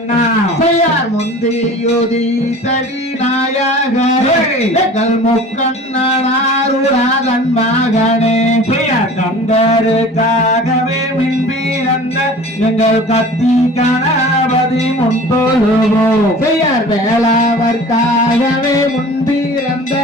நன்னா செய்யார் முந்தியுதி விநாயகரே எங்கள் முக்கண்ணனாருடன் மகனே செய்யார் கந்தருக்காகவே மின்பிறந்த எங்கள் கத்தி கணபதி முன்பொழுவோம் செய்யார் வேளாவர்க்காகவே முன்பிறந்த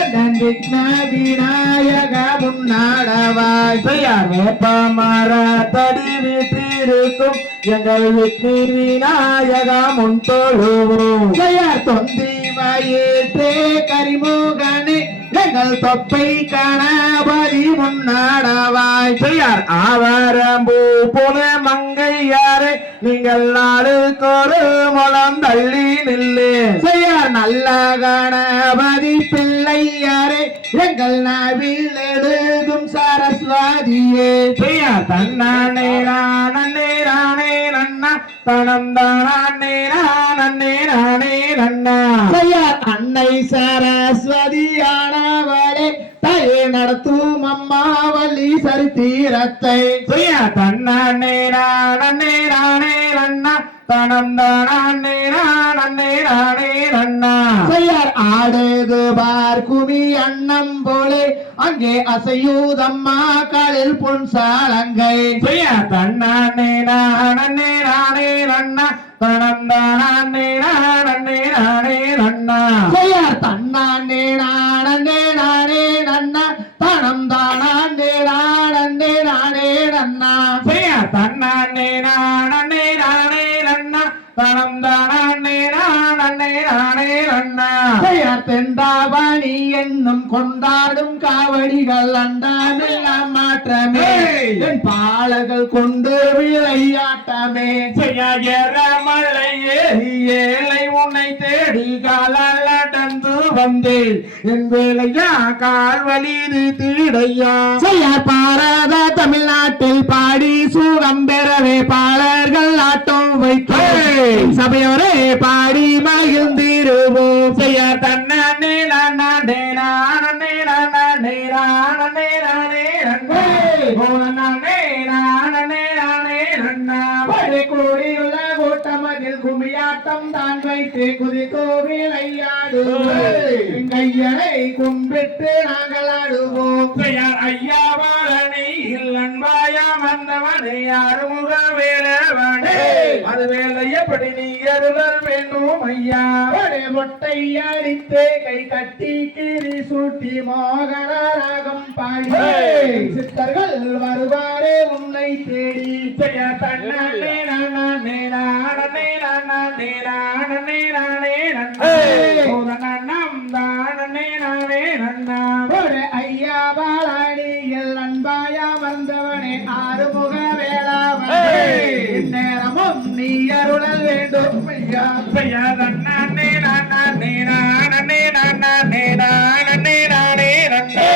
எங்கள் விக்ன விநாயக முன்னாடவாய் செய்யார் வேப்பமர தடி வீட்டிருக்கும் எங்கள் விக்னி விநாயக முன்பொழுவோம் செய்யார் தொந்தி வயிற்றே கரிமுகனே எங்கள் தொப்பை கணபதி முன்னாடவாய் செய்யார் ஆவரம்பூ போல மங்கையாரே நீங்கள் நாளுக்கொரு முளம் தள்ளி நில்லு செய்யார் நல்ல கணபதி பிள்ளையாரே எங்கள் நாவில் எழுதும் சரஸ்வதியே செய்யார் தன்னானே நானே நானே நன்னா தனம் தானே நானே நானே நன்னா செய்யார் அன்னை சரஸ்வதியானவரே தாயே நடத்தும் அம்மாவல்லி சரித்திரத்தை செய்யார் தன்னானே நானே நானே நன்னா தனம் தானே நானே நானே நன்னா செய்யார் ஆடுது பார்க்குமி அன்னம் போலே அங்கே அசையூதம்மா காலில் பொன் சாலங்கை செய்யார் தன்னானே நானே நானே நன்னா தனம் தானே நானே நானே நன்னா செய்யார் தன்னானே நானே நானே நன்னா தனம் தானே நானே நானே நன்னா செய்யார் தன்னானே நானே நானே நன்னா தனம் தானே நானே நானே நன்னா செய்யார் தெண்டாவணி என்னும் கொண்டாடும் காவடிகள் அண்டாமெல்லாம் மாற்றமே என் பாலகள் கொண்டு விளையாட்டமே செய்யார மலையே ஏழை உன்னை தேடி காலால் நடந்து வந்தேன் என் வேலையா கால் வலிது தீடையா செய்யார் பாரத தமிழ்நாட்டில் பாடி சுகம் பெறவே பாலர்கள் ஆட்டம் வைத்தோம் சபையோரே பாடி மகிழ்ந்திருவோம் செய்யார் தன்னானே நானே நானே நானே நானே நானே நானே நானே நானே நன்னா படை கூடியுள்ள கூட்டமதில் குமியாட்டம் தான் வைத்து குதித்தோ விளையாடுவோம் கையனை கும்பிட்டு நாங்கள் ஆடுவோம் செய்யார் ஐயா வாழனை இல்லன்பாயா வந்தவனே அறுமுக வேலவனே அது வேலை எப்படி நீ அருளல் வேண்டும் ஐயா படை மொட்டை அடித்து கை கட்டி கிரி சூட்டி மோகன ராகம் பாடி சித்தர்கள் வருவாரே உன்னை தேடி செய்யார் தன்னானே நானே நானே நானே நானே நானே நன்னா நன்னம் தானே நானே நன்னா ஒரு ஐயா பாலாடியில் அன்பாயா வந்தவனே ஆறுமுக வேளாவனே நேரமும் நீ அருளல் வேண்டும் ஐயா செய்யார் தன்னானே நானே நானே நானே நானே நானே நன்னா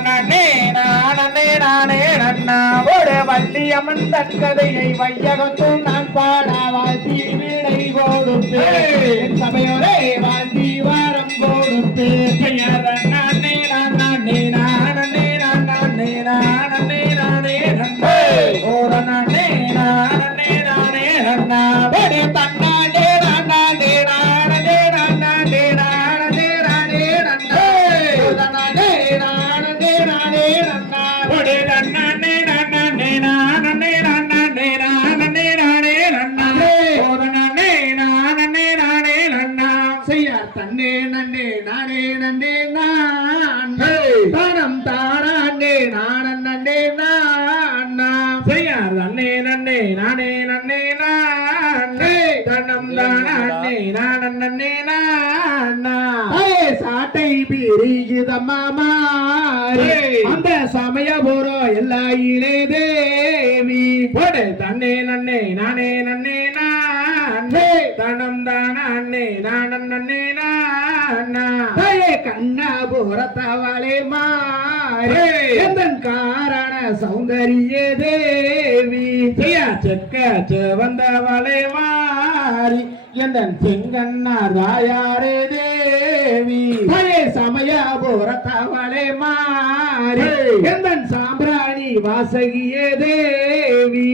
நானே நானே நானே நன்னா ஒரு வள்ளியம்மன் தன் கதையை வையகத்தும் நான் பாட வாழ்த்தி விடை கொடுப்பேன் சபையோரே வாழ்த்தி வாரம் கொடுப்பேன் செய்யார் தன்னானே நானே நானே நானே நானே நானே நன்னா நானே நானே நானே நன்னா ஒரு தன்னாடே நானே நானே நானே நானே நானே நன்னா தன்னாடே நானே நானே நன்னா ஒரே தன்னானே நானே நானே நானே நானே நானே நன்னா நானே நானே நானே நன்னா செய்யார் தன்னே நன்னே நானே நன்னே நான் தானம் தானே நானே நன்னே நான் செய்யார் தன்னே நன்னே நானே நன்னே நானே தன்னம் தானே நானே நானா சாட்டை பிரியுதம்மா அந்த சமயபுரம் எல்லாயிலே தேவி ஒரே தன்னே நன்னே நானே நன்னே நானே தனம் தானே நானே நானா கண்ணபுரத்தவளே மாறே எந்தன் காரண சௌந்தரிய தேவி செக்க வந்தவளை மாறி எந்தன் செங்கன்னார் தாயாரே தேவி சமயபுரத்தவளே மாறே எந்தன் சாம்பிராணி வாசகியே தேவி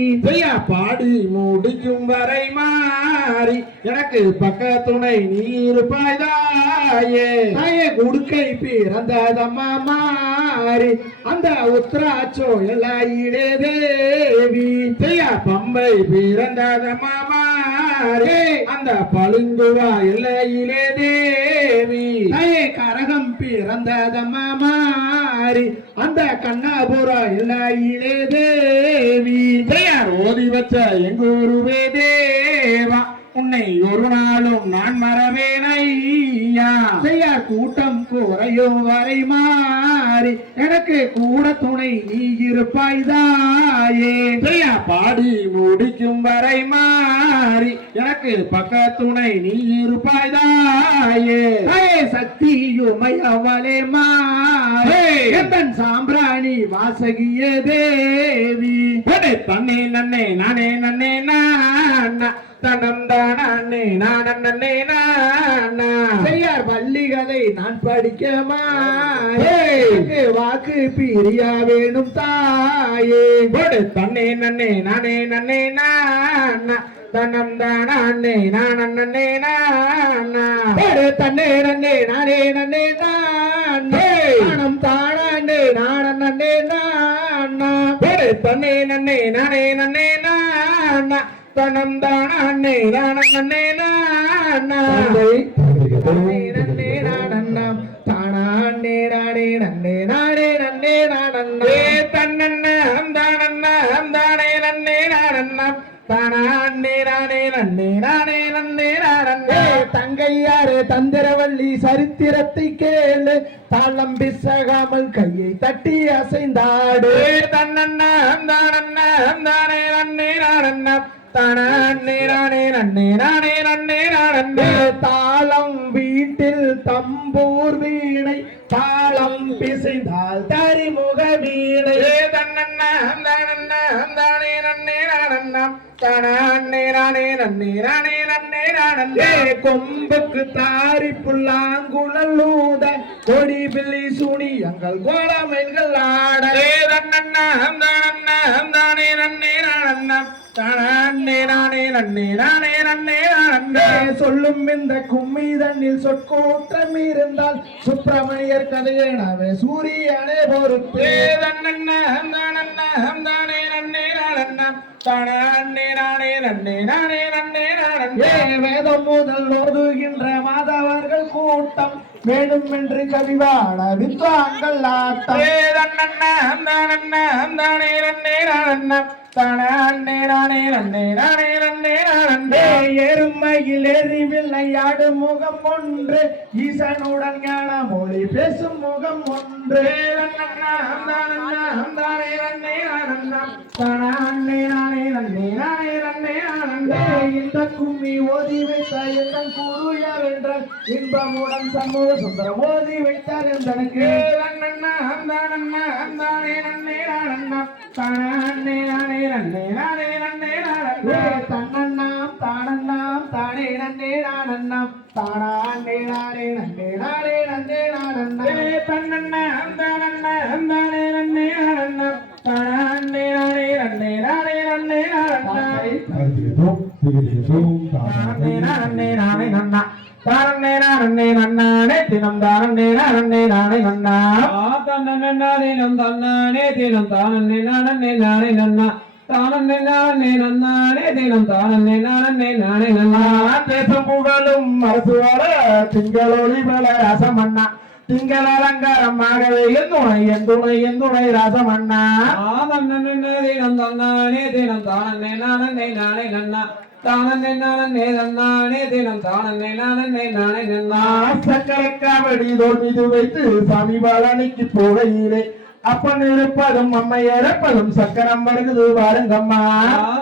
பாடி முடிக்கும் வரை மாறி மாறி எனக்கு பக்க துணை நீ இருப்பாய் தாயே. தாயே குடுக்கை பிறந்ததம்மா மாறி அந்த உத்ராச்சோ எல்லையிலே தேவி. செய்யா பம்பை பிறந்ததம்மா மாறி அந்த பழுங்குவா எல்லையிலே தேவி. தாயே கரகம் பிறந்ததம்மா மாறி அந்த கண்ணபுர எல்லையிலே தேவி. செய்யார் ஓதி வச்ச எங்கூருவே தேவா உன்னை ஒரு நாளும் நான் மறவேன் ஐயா. செய்யார் கூட்டம் குறையும் வரை மாறி எனக்கு கூட துணை நீ இருப்பாய் தாயே. செய்யா பாடி முடிக்கும் வரை மாறி எனக்கு பக்க துணை நீ இருப்பாய் தாயே. தாயே சக்தியுமையவளே மாறி எந்தன் சாம்பிராணி வாசகிய தேவி. தன்னே நன்னே நானே நன்னே நானா தனம் தானே நானே நானா. செய்யார் பள்ளிகளை நான் படிக்க மாறி வாக்கு பிரியா வேணும் தாயே. தன்னே நன்னே நானே நன்னே நானா தனம் தானே நானே நானா. தன்னே நன்னே நானே நன்னே நானம் தானே நானே நானா. தன்னே நன்னே நானே நன்னே நானா தனம் தானே நானே நானா. நன்னே நானண்ணம் தானே நானே நன்னே நானே நன்னே நானண்ணே. தன்னண்ணம் தானண்ணம் தானே நன்னே நானண்ணம் தானே நானே நன்னே நானே நன்னே நானண்ணே. தங்கையாரே தந்திரவள்ளி சரித்திரத்தை கேளு தாளம் பிசகாமல் கையை தட்டி அசைந்தாடு. தன்னண்ணம் தானண்ணம் தானே நன்னே நானண்ணம் தானே நானே நன்னே நானே நன்னே நானண்ணே. தாளம் வீட்டில் தம்பூர் வீணை தாளம் பிசைந்தால் தரிமுக வீணை. தன்னண்ணம் தானண்ணம் தானே நன்னே நானண்ணம் தானே நானே நன்னே நானே நன்னே நானண்ணே. கொம்புக்கு தாரி புல்லாங்குழல் ஊத கொடி பில்லி சுனி எங்கள் கோலமென்கள் ஆட. தன்னண்ணம் தானண்ணம் தானே நன்னே நானண்ணம் தானே நானே நன்னே நானே நன்னே நானண்ணே. சொல்லும் இந்த கும்மி தண்ணில் சொற்கூற்றம் இருந்தால் சுப்பிரமணியர் கதையனவே சூரியனே பொறுப்பு. தன்னண்ணம் தானண்ணம் தானே நன்னே நானண்ணம் தானே நானே நன்னே நானே நன்னே நானண்ணே. வேதம் முதல் ஓதுகின்ற மாதவர்கள் கூட்டம் வேணும் என்று கவிவாட வித்வான்கள் ஆட்டம். தன்னண்ணம் தானண்ணம் தானே நன்னே நானண்ணம் தானே நானே நன்னே நானே நன்னே நானண்ணே. எருமையில் ஏறி விளையாடு முகம் ஒன்று ஈசனுடன் ஞான மொழி பேசும் முகம் ஒன்று. தன்னண்ணம் தானண்ணம் தானே நன்னே நானண்ணம் தானே நானே நன்னே நானே நன்னே நானண்ணே. இந்த கும்மி ஓதி வைத்தார் எங்கள் குருயார் என்றார் இன்பமுடன் சமூக சுந்தரம் ஓதி வைத்தார் என்றனுக்கு. தன்னண்ணம் தானண்ணம் தானே நன்னே நானண்ணம் தானே நானே நன்னே நானே நன்னே நானண்ணே. தன்னண்ணாம் தானண்ணாம் தானே நன்னே நானண்ணாம் தானே நானே நன்னே நானே நன்னே நானண்ணே. தன்னண்ணம் தானண்ணம் தானே நன்னே நானண்ணம் தானே நானே நன்னே நானே நன்னே நானண்ணே. தானே நானே நானே நன்னா தானே நானே நன்னானே தினம் தானே நானே நானே நன்னா. தன்னே நானே தன்னானே தினம் தானே நானே நானே நன்னா தானே நானே நன்னானே தினம் தானே நானே நானே நன்னா. தேசம் புகழும் அரசு வர திங்களொளி பல ரசமண்ணா திங்கள் அலங்காரமாகவே என் துணை ரசமண்ணா. தன்னே தினம் தன்னானே தினம் தானே நானே நானே நன்னா தானே நானே நன்னானே தினம் தானே நானே நானே நன்னா. சக்கரக்காவடி தோல் மீது வைத்து சாமி பழனிக்கு போகையிலே அப்பன் இருப்பதும் அம்மை இறப்பதும் சக்கரம் வருகுது வாருங்கம்மா.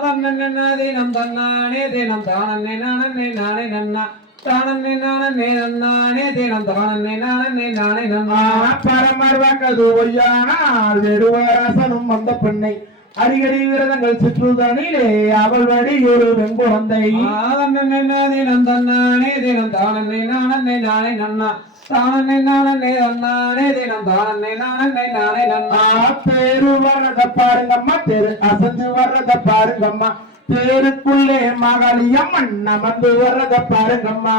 தன்னே தினம் தன்னானே தினம் தானே நானே நானே நன்னா தானே நானே நன்னானே தினம் தானே நானே நானே நன்னா. பரமர் வாக்கது ஒய்யானால் வெறுவரசனும் வந்த பெண்ணை அடிக்கடி விரதங்கள் சுற்றுதனிலே அவள் வடி ஒரு வெங்குழந்தை. தன்னே தினம் தன்னானே தினம் தானே நானே நானே நன்னா தானே நானே நன்னானே தினம் தானே நானே நானே நன்னா. பேரு வர்றத பாருங்கம்மா தெரு அசைஞ்சு வர்றத பாருங்கம்மா தேருக்குள்ளே மகளியம்மன் அமர்ந்து வரத பாருங்கம்மா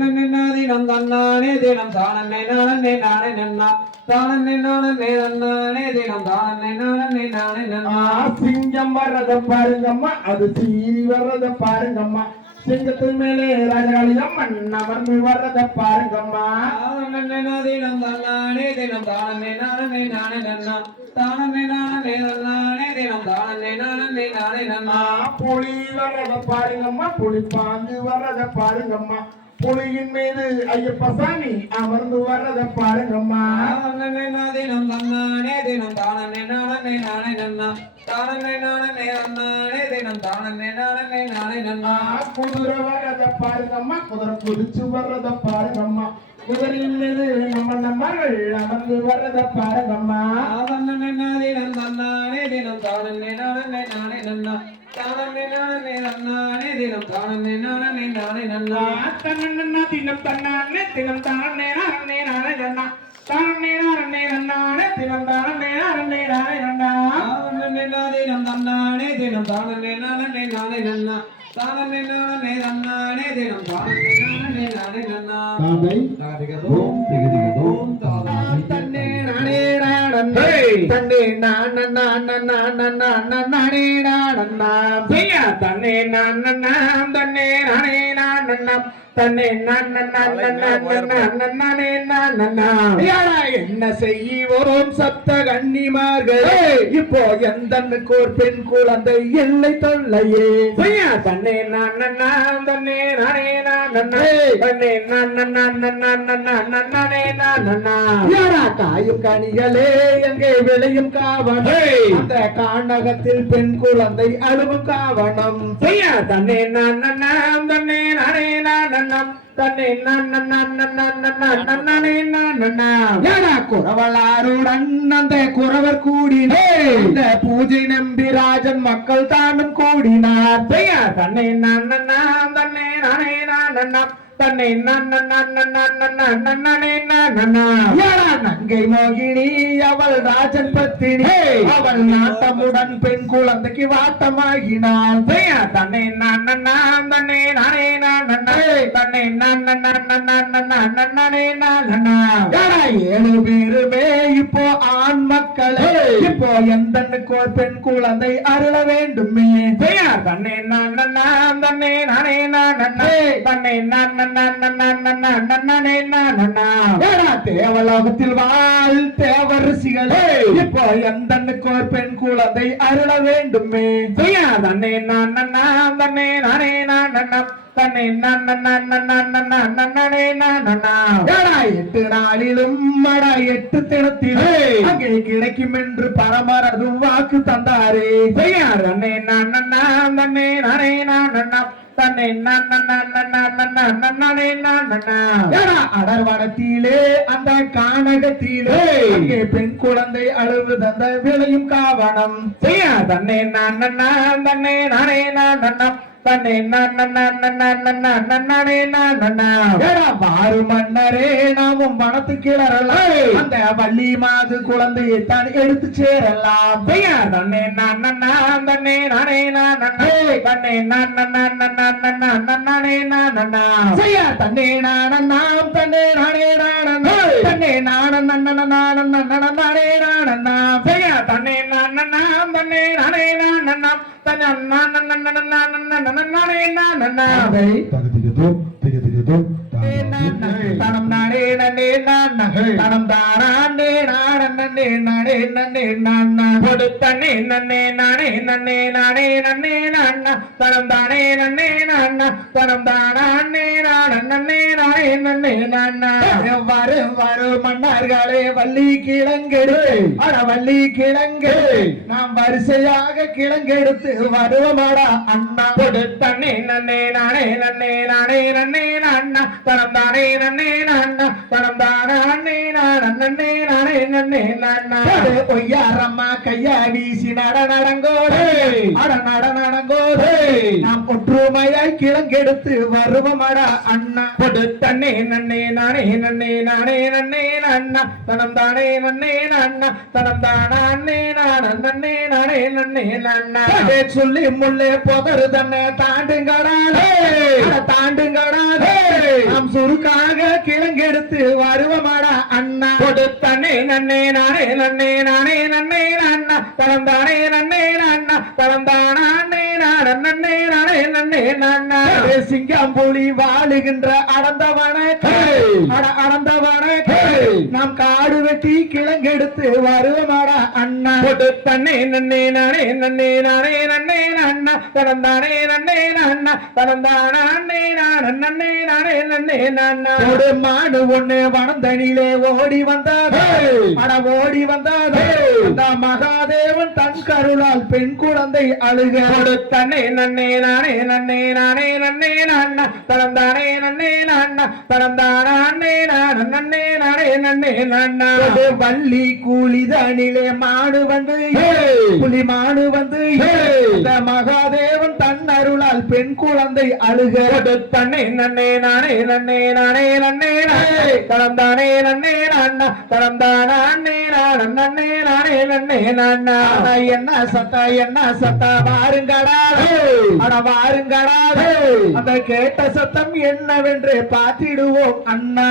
தானே தினம் தன்னானே தினம் தானே நானே நானே நன்னா தானே நானே நன்னானே தினம் தானே நானே நானே நன்னா சிங்கம் வர்றத பாருங்கம்மா அது சீறி வர்றத பாருங்கம்மா சிங்கத்து மேலே ராஜகாளியம்மன் அமர்ந்து வர்றத பாருங்கம்மா தினம் தன்னானே தினம் தானே நானே நானே நன்னா தானே நானே நன்னானே தினம் தானே நானே நானே நன்னா புலி வர்றத பாருங்கம்மா புலி பாஞ்சு வர்றத பாருங்கம்மா புலியின் மீது ஐயப்ப சாமி அமர்ந்து வர்றத பாருங்கம்மா தினம் தன்னானே தினம் தானே நானே நானே நன்னா தானே நானே நன்னானே தினம் தானே நானே நானே நன்னா குதிரை வர்றத பாருங்கம்மா குதிரை குதிச்சு வர்றத பாருங்கம்மா குதிரையின் மீது நம்ம மகள் அமர்ந்து வர்றத பாருங்கம்மா தினம் தன்னானே தினம் தானே நானே நானே நன்னா தானே நானே நன்னானே தினம் தானே நானே நானே நன்னா தினம் தன்னானே தினம் தானே நானே நானே நன்னா தானே நானே நன்னானே தினம் தானே நானே நானே நன்னா தினம் தன்னானே தினம் தானே நானே நானே நன்னா தானே நானே நன்னானே தினம் தானே நானே நானே நன்னா தாதிகதோம் திகதிகதோம் தாதாதி தன்னே நானே நானே தன்னே நானே நானே நானே நானே செய்யா தன்னே நான் தன்னே நானே நான் தன்னே நான் என்ன செய்வோம் சப்த கன்னிமார்களே இப்போ எந்தனுக்கு ஒரு பெண் குழந்தை இல்லை தொல்லையே செய்யா தன்னே நான் தன்னே நானே நான் தன்னே நான் காயும் கனிகளே எங்கே விளையும் காவணம் அந்த கானகத்தில் பெண் குழந்தை அழுவும் காவணம் செய்யா தன்னே நான் தன்னே நானே நான் தன்னே குறவளாருடன் அந்த குறவர் கூடினே இந்த பூஜை நம்பி ராஜன் மக்கள் தானும் கூடினார் செய்யா தன்னே நான் தன்னே நானே நான் தன்னை நங்கை மோகினி அவள் ராஜன் பத்தினி அவள் நாட்டமுடன் பெண் குழந்தைக்கு வாட்டமாகினாள் தன்னை தன்னை நானே தன்னை ஏழு பேருமே இப்போ ஆண் மக்களே இப்போ எந்தனுக்கு ஒரு பெண் குழந்தை அருள வேண்டுமே தன்னை தன்னை நானே தன்னை தேவலோகத்தில் வாழ் தேவரிசிகளே இப்போ எந்தனுக்கு ஒரு பெண் குழந்தை அருள வேண்டுமே தன்னை தன்னை நானே தன்னை எட்டு நாளிலும் மட எட்டு தினத்திலே அங்கே கிடைக்கும் என்று பரமரதும் வாக்கு தந்தாரே தன்னை தன்னை நானே தன்னை அடர்வனத்திலே அந்த கானகத்திலே அங்கே பெண் குழந்தை அழுவு தந்த விளையும் காவணம் தன்னை தன்னை நானே தன்னை வாரு மன்னரே நாமும் மனத்து கிளறலாம் அந்த வள்ளி மாது குழந்தையை தான் எடுத்து சேரலாம் தன்னை தன்னை நானே தன்னை தன்னே நானம் தன்னே நானே நானே தன்னே நானே நானே தன்னை தன்னை நானே தனம் நானே நன்னே தனம் தானே நானே நானே நன்னே தன்னை நன்னே நானே நன்னே நானே நன்னே தனம் தானே நன்னே தனம் தானே நன்னே நானே நன்னே வரு வரு மன்னர்களே வள்ளி கிழங்கெடு அட வள்ளி கிழங்கு நாம் வரிசையாக கிழங்கெடுத்து வருவமாடா அண்ணா தன்னை நன்னே நானே நன்னே நானே நன்னே தனம் தானே நன்னே தனம் தானே நன்னே நானே நன்னே நன்னா பொய்யாரம்மா கையா வீசி நடங்கோடு நடங்கோடு நாம் ஒற்றுமையாய் கிழங்கெடுத்து வருவமடா அண்ணா தன்னே நன்னே நானே நன்னே நானே நன்னே நன்னா தனம் தானே நன்னே நன்னா தனம் தானே நன்னே நானே நன்னே நன்னா சொல்லி முள்ளே புதறு தன்னை தாண்டுங்கடாலே நாம் சுருக்காக கிழங்கெடுத்து வருவமடா அண்ணா தன்னே நன்னே நானே நன்னே நானே நன்னே நன்னா தனம் தானே நன்னே நன்னா தனம் தானே நன்னே நானே நன்னே நன்னா சிங்கம் புலி வாழுகின்ற அடந்தவன நாம் காடு வெட்டி கிழங்கெடுத்து வருவமடா அண்ணா தன்னே நன்னே நானே நன்னே நானே நன்னே நன்னா தனம் தானே நன்னே நன்னா தனம் தானே நன்னே நானே நன்னே நன்னா ஒரு மாடு ஒண்ணு வனந்தனிலே ஓடி வந்தது ஓடி வந்தது அந்த மகாதேவன் தன் கருளால் பெண் குழந்தை அழுக தன்னே நன்னே நானே நன்னே நானே நன்னே நன்னா தனம் தானே நன்னே நன்னா தனம் தானே நன்னே நானே நன்னே நன்னா வள்ளி கூலிதனிலே மாடு வந்து புலி மாடு வந்து அந்த மகாதேவன் தன் அருளால் பெண் குழந்தை அழுக தன்னே நன்னே நானே நன்னே நானே நன்னே நானே தனம் தானே நன்னே நன்னா தனம் தானே நன்னே நானே நன்னே நன்னா என்ன சத்தா வாருங்கடா வாருங்கடா அந்த கேட்ட சத்தம் என்னவென்று பார்த்திடுவோம் அண்ணா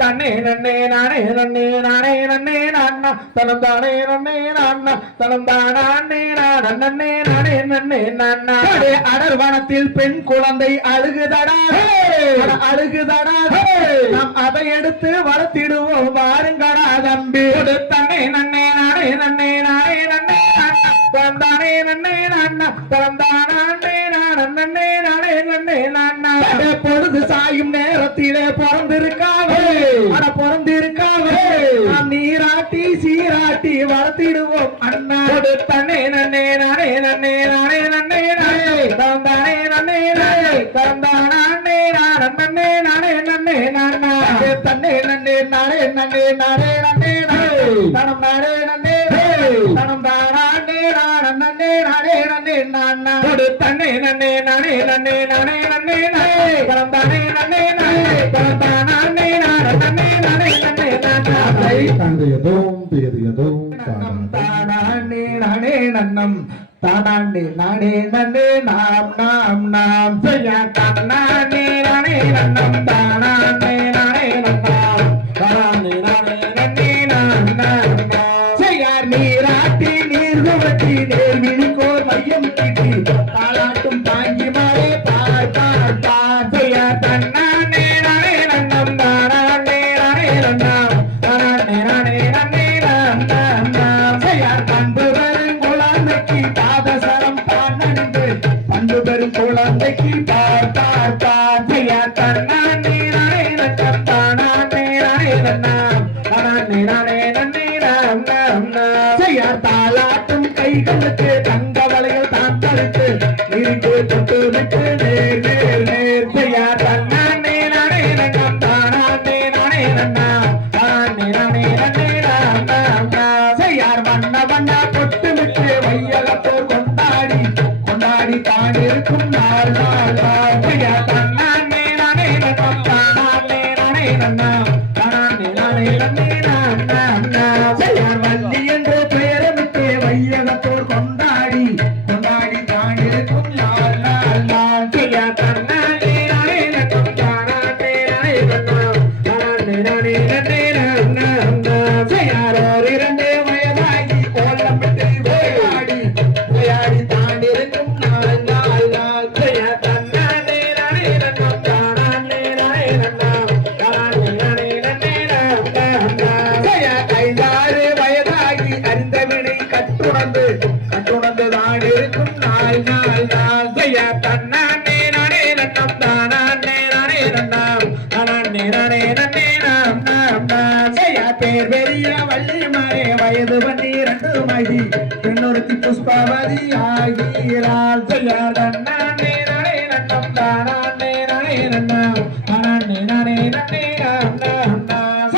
தன்னே நன்னே நானே நன்னே நானே நன்னே நன்னா தனம் தானே நன்னே நன்னா தனம் தானே நன்னே நானே நன்னே நன்னா அடர்வனத்தில் பெண் குழந்தை அழுகுதடா நாம் அதை எடுத்து வளர்த்திடுவோம் வாருங்கடா தம்பி தன்னே நன்னே நானே நன்னே நானே நன்னே தனம் தானே நன்னே நன்னா தனம் தானே நன்னே நானே நன்னே நன்னா பொழுது சாயும் நேரத்திலே பிறந்திருக்காவே நாம் நீராட்டி சீராட்டி வளர்த்திடுவோம் அண்ணா தன்னே நன்னே நானே நன்னே நானே நன்னே நானே தனம் தானே நன்னே நானே தனம் தானே நன்னே நானே நன்னே நன்னா தன்னே நன்னே நானே நன்னே நானே நன்னே தனம் நானே நன்னே தனம் தானே நன்னே நானே நன்னே நானா தன்னே நன்னே நானே நன்னே நானே நன்னே நானே தனம் தானே நன்னே நானே தனம் தானே நன்னே நானே நன்னே நானா தானே நானே நன்னம் தானே நானே நன்னே நாம் செய்ய தன்னானே நானே நன்னம் தானே நானே நன்னாம் தானே நானே நன்னே நான் செய்யார் நீராட்டி நீர் சுவட்டி நேர் விழிக்கோர் மையம் கிட்டி தாளாட்டும் பாங்கி மாலே பார் செய்ய தன்னானே நானே நன்னம் தானே நானே நன்னாம் தானே நானே நன்னே நான் செய்யார் பண்பு வரும் குழந்தைக்கு பாதசரம் பாண்டனின்று பண்பு பெரும் குழந்தைக்கு பார் செய்ய தன்னானே நானே நன்னம் தானே நானே நன்னாம் தானே நானே நன்னே நான் செய்யார் தாளாட்டும் கைகளுக்கு தங்க வளைகள் தான் தடுத்து இருக்கு தொட்டு விட்டு நேர் செய்யார் தன்னானே நானே நன்னம் தானே நானே நன்னாம் தானே நானே நன்னே நான் செய்யார் வண்ண பொட்டு விட்டு வையகத்தோர் கொண்டாடி தான் இருக்கும் நாள் செய்யார் தன்னானே நானே நன்னம் தானே நானே நன்னாம் தானே நானே நன்னே நான் செய்யார் வள்ளி என்று பெயரமிட்டு வையகத்தோர் கொண்டாடி தான் இருக்கும் நாள் செய்யார் தன்னானே நானே நன்னம் தானே நானே நன்னாம் தானே நானே நன்னே நான் செய்யாரோர் 2 வயதாகி கோலமிட்டு விளையாடி தான் இருக்கும் நாள் செய்யார் தன்னானே நானே நன்னம் தானே நானே நன்னாம் தானே நானே நன்னே நான் செய்யார் 5-6 வயதாகி அறிந்தவினை கட்டுணர்ந்து தான் இருக்கும் நாள் செய்யார் தன்னானே நானே நன்னம் தானே நானே நன்னாம் தானே நானே நன்னே நான் செய்யார் பேர் பெரிய வள்ளி மாறே வயது 12 மகி பெண்ணொருத்தி புஷ்பவதி ஆகிறாள் செய்யார் தன்னானே நானே நன்னம் தானே நானே நன்னாம் தானே நானே நன்னே நான்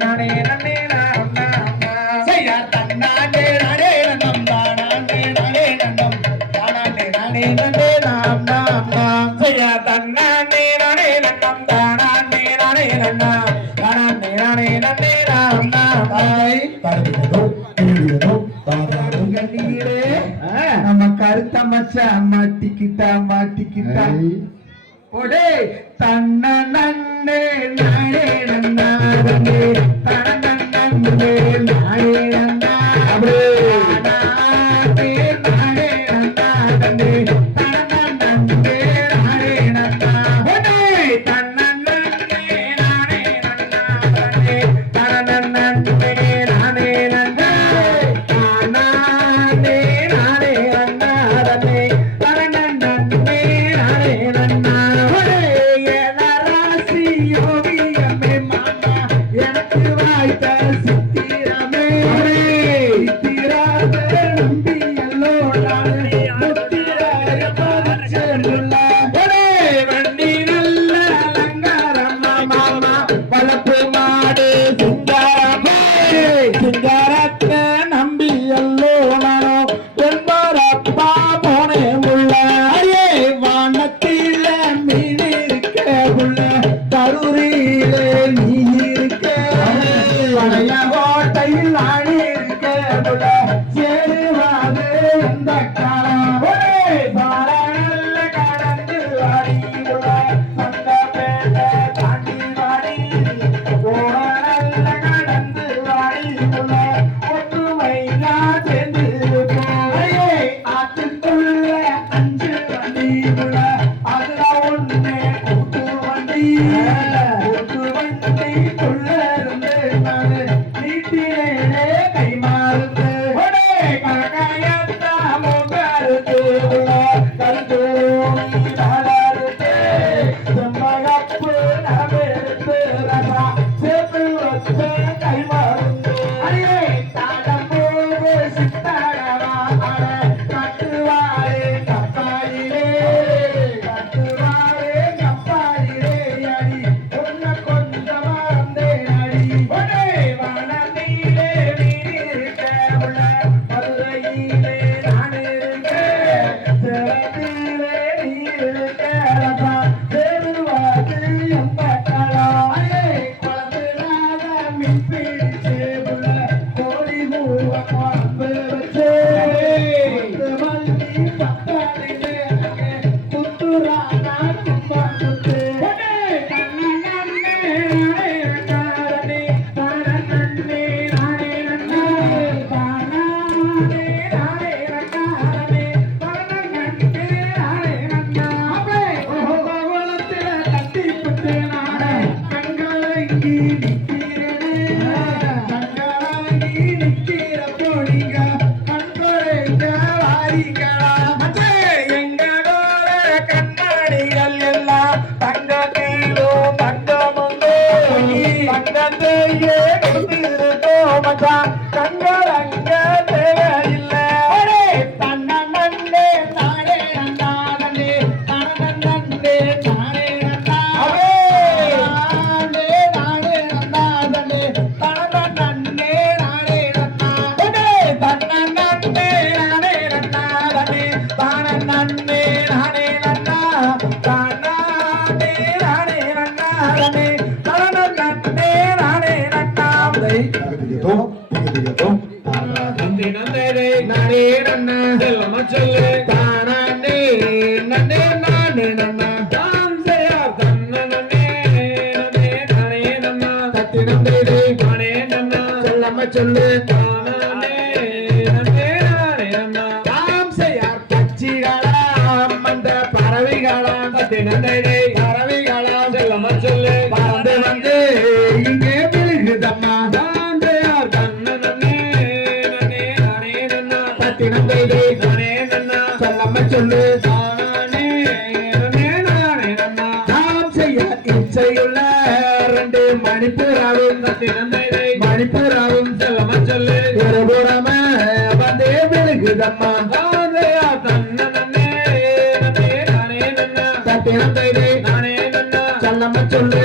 நானே நன்னே நானா செய்யா தன்னானே நானே நன்னம் தானானே நானே நன்னம் தானானே நானே நன்னே நானா செய்யா தன்னானே நானே நன்னம் தானானே நானே நன்னா தானானே நானே நன்னே நானா கண்ணீரே நம்ம கருத்த மச்சான் மாட்டிக்கிட்டா ஒடே தன்ன நன்னே நானே நன்னாரே தன்ன நன்னே நானே நன்னா நானே நானே நன்னாரே தன்ன நன்னே நானே நன்னா ஒடே தன்ன நன்னே நானே நன்னாரே தன்ன நன்னே நானே நன்னா நானே நானே நன்னாரே தன்ன நன்னே நானே நன்னா எனக்கு வாய்த்த சித்திரமே சித்திராத நம்பி எல்லோடாலே முத்திராய பதிச்செல்லுள்ள வண்டி நல்ல அலங்காரம் மாமா வளப்பு மாடு சிங்காரமே சிங்காரத்தை நம்பி எல்லோனோ என்பாரப்பா போனே உள்ள அடியே வானத்தில மீன் இருக்க உள்ள கருரியிலே நீ இருக்க பழைய கோட்டையில் ஆணி இருக்க உள்ள சேருவாது எந்த காலம் பாரல்ல கடந்து வாடி உள்ள அந்த பேட்டை தாண்டி வாடி போரல்ல கடந்து வாடி உள்ள ஒற்றுமையா சேர்ந்து போயே ஆத்துக்குள்ள 5 வண்டி உள்ள அதுல ஒண்ணு கூட்டு வண்டி குள்ள இருந்து நானு நீட்டிலே கை மாறுது கரகாயத்தா முகருது உள்ள கருது நாளருது செம்மகப்பு நபெடுத்து ரசா சேர்த்து வச்ச கை மருந்து அடியே தாடம் போது சித்தாடவா கட்டுவாரே கப்பாயிலே கப்பாயிலே அடி ஒன்ன கொஞ்சமா வந்தேன் அடி ஒடே வானத்திலே வீரிருக்க உள்ள மதுரையிலே நான் இருக்க சேலத்திலே நீ இருக்க ரசா சேருவாது எந்த காலம் அடியே குளத்துலாத மீன் பிடிச்சே உள்ள கோழி மூவ குழம்பு வச்சே வள்ளி பத்தாளிலே குத்துரானா கும்பா குத்து எங்களோட கண்ணாடிகள் எல்லாம் தங்கத்திலோ தங்கமுங்கோ தங்கத்தையே கொடுத்திருக்கோ மச்சான் கண்கள் அங்க தேவையில்லை சொல்லு தாம் செய்யார் பச்சிகளாம் அந்த பறவைகளாம் பறவைகளாம் சொல்லு பறந்து வந்து இங்கே விழுகுதம்மா தாம் செய்யார் பத்தினம் செய்து சொல்லம்மா சொல்லு தாம் செய்ய இச்சையுள்ள 2 மணிப்புறாவும் மணிப்புறாவும் சொல்லம்மா சொல்லு இருபுறம வந்தே விழுகுதம்மா பத்தினம் செய்து சொல்லம்மா சொல்லு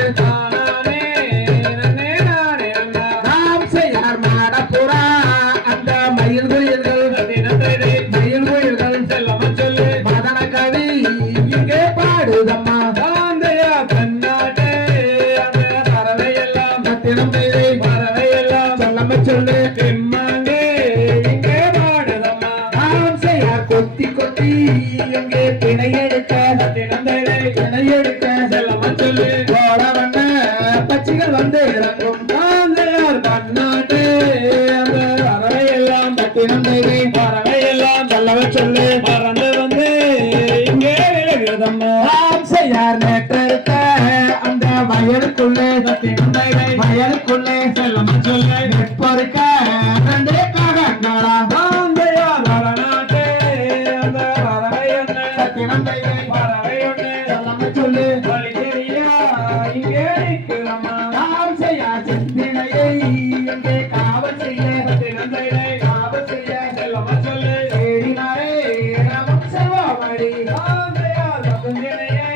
தினம் தைதை பறவை எல்லாம் சொல்லம சொல்லு தெம்மாங்கே இங்கே பாடுதம்மா ஆம்சையார் கொத்தி கொத்தி எங்கே பிணை எடுக்க தினம் தைதை பிணை எடுக்க செல்லம சொல்லு கோல வண்ண பச்சிகள் வந்து இறங்கும் ஆந்தையார் பன்னாட்டு அந்த பறவை எல்லாம் தினம் தைதை பறவை எல்லாம் சொல்லம சொல்லு பறந்து வந்து இங்கே விழுகிறதம்மா ஆம்சையார் நேற்றெடுத்த அந்த வயலுக்குள்ளே தினம் தைதை வயலுக்குள்ளே செல்லம சொல்லு நெற்பொருக்க ரெண்டே காகங்களா ஆந்தையார் வடநாட்டு அந்த பறவை ஒன்று தினம் தைதை பறவை ஒன்று சொல்லம சொல்லு வழி தெரியா இங்கே நிற்கிறம்மா ஆம்சையார் சிந்தனையை எங்கே காவல் செய்ய தினம் தைதை காவல் செய்ய செல்லம சொல்லு தேடினாரே நமம் செல்வாமடி ஆந்தையார் பசுந்தினையை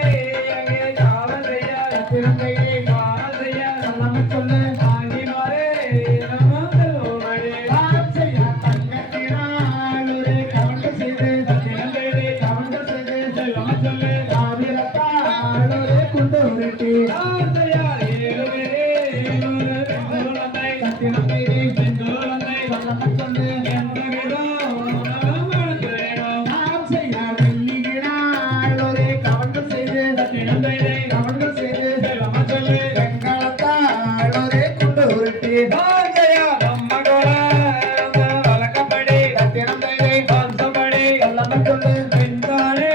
எங்கே காவல் செய்ய தினம் தைதை காவல் செய்ய சொல்லம சொல்லு ஆங்கிமாரே நம்ம செல்வமடி ஆம்சையார் தங்கத்தினால் ஒரு கவனம் செய்து தினம் தைதை கவனம் செய்து செல்லம சொல்லு காவிரத்தால் ஒரு குண்டு உருட்டி ஆந்தையார் ஏழுவரே ஒரு பெண்குழந்தை தினம் தைதை பெண்குழந்தை சொல்லம சொல்லு எந்தவிதம் நலம் வளர்க்கிறேனோ ஆம்சையார் வெள்ளியினால் ஒரு கவனம் செய்து தினம் தைதை கவனம் செய்து செல்லம சொல்லு வெங்காளத்தால் ஒரு குண்டு உருட்டி ஆந்தையார் நம்ம குல அந்த வழக்கப்படி தினம் தைதை வம்சப்படி சொல்லம சொல்லு பின்தானே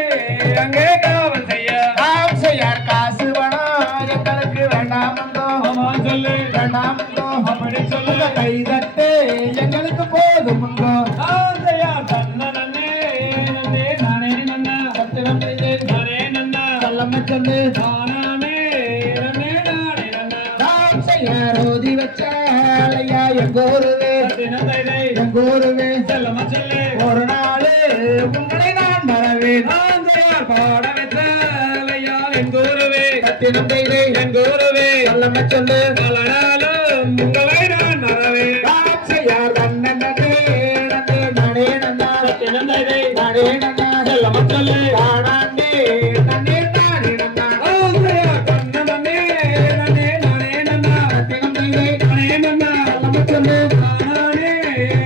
அங்கே காவல் செய்ய ஆம்சையார் காசு பணம் எங்களுக்கு வேண்டாமந்தோ ஆமா சொல்லு வேண்டாமந்தோ அப்படி சொல்லு கைதட்டு எங்களுக்கு போதுமுங்கோ ஆந்தையார் தன்ன நன்னே நன்னே நானே நன்னா தினம் தைதை நானே நன்னா சொல்லம சொல்லு நானே நன்னே நானே நன்னா ஆம்சையார் ஓதி வச்ச ஐயா எங்கோருவே தினம் தைதை எங்கோருவே செல்லம சொல்லு ஒரு நாள் உங்களை நான் மறவேன் ஆந்தையார் பாட வைத்தாலையால் என் குருவே தினம் தைதை என் குருவே சொல்லம சொல்லு பல நாளும் உங்களை நான் மறவேன் ஆம்சையார் வண்ணன் நன்னே நன்னே நானே நன்னா தினம் தைதை நானே நன்னா செல்லம சொல்லு தானாண்டே நன்னே நானே நன்னா ஆந்தையார் தன்ன நன்னே நன்னே நானே நன்னா தினம் தைதை நானே நன்னா சொல்லம சொல்லு நானே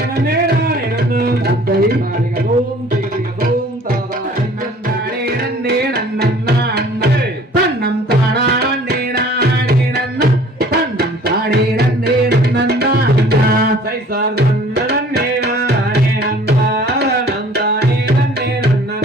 நன்னே நானே நன்னா தந்தை நாளிகளோம் திகதிகளோம் தாதா நன்னானே நன்னே நன்னன்னா அண்ணா தன்னம் தானானே நானே நன்னா தன்னம் தானே நன்னே நன்னன்னா அண்ணா சைசார் நன்ன நன்னே நானே நன்னா நந்தானே நன்னே நன்னா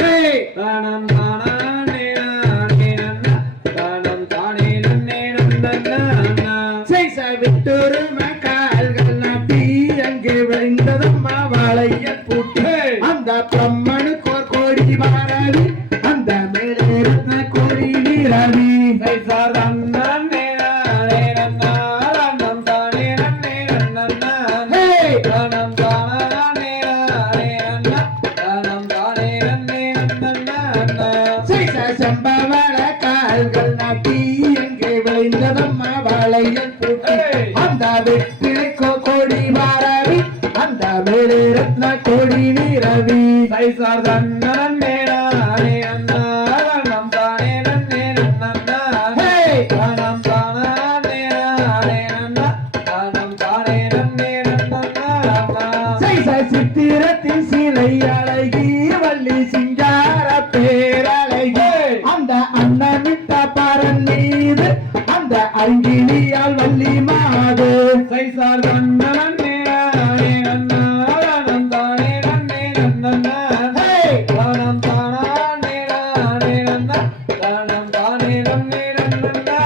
ஹே தானம் தானே நானே நன்னா தானம் தானே நன்னே நன்னா சைச விட்டொரும கால்கள் நாட்டி அங்கே விளைந்ததம்மா வாழையல் பூட்டி அந்த பிரம்மனுக்கு ஒரு கோடி மாறாவி அந்த மேலே ரத்ன கோடி நீராவி சைசார் நன்ன நன்னே நானே நன்னா தானம் தானே நன்னே நன்னா ஹே தானம் தானே நானே நன்னா தானம் தானே நன்னே நன்னா சைச செம்பவள கால்கள் நாட்டி அங்கே விளைந்ததம்மா வாழையல் பூட்டி அந்த வெற்றிலை கோடி மாறாவி அந்த மேலே ரத்ன கோடி நீராவி சைசார் நன்ன நன்னே நானே நன்னா தானம் தானே நன்னே நன்னா ஹே தானம் தானே நானே நன்னா தானம் தானே நன்னே நன்னா சைச சித்திரத்தின் சிலை அழகி வள்ளி சிங்கார பேரழகி அந்த அன்னமிட்ட பரன் மீது அந்த அங்கிலியால் வள்ளி மாது சைசார் நன்ன நன்னே நானே நன்னா தானம் தானே நன்னே நன்னா ஹே தானம் தானே நானே நன்னா தானம் தானே நன்னே நன்னா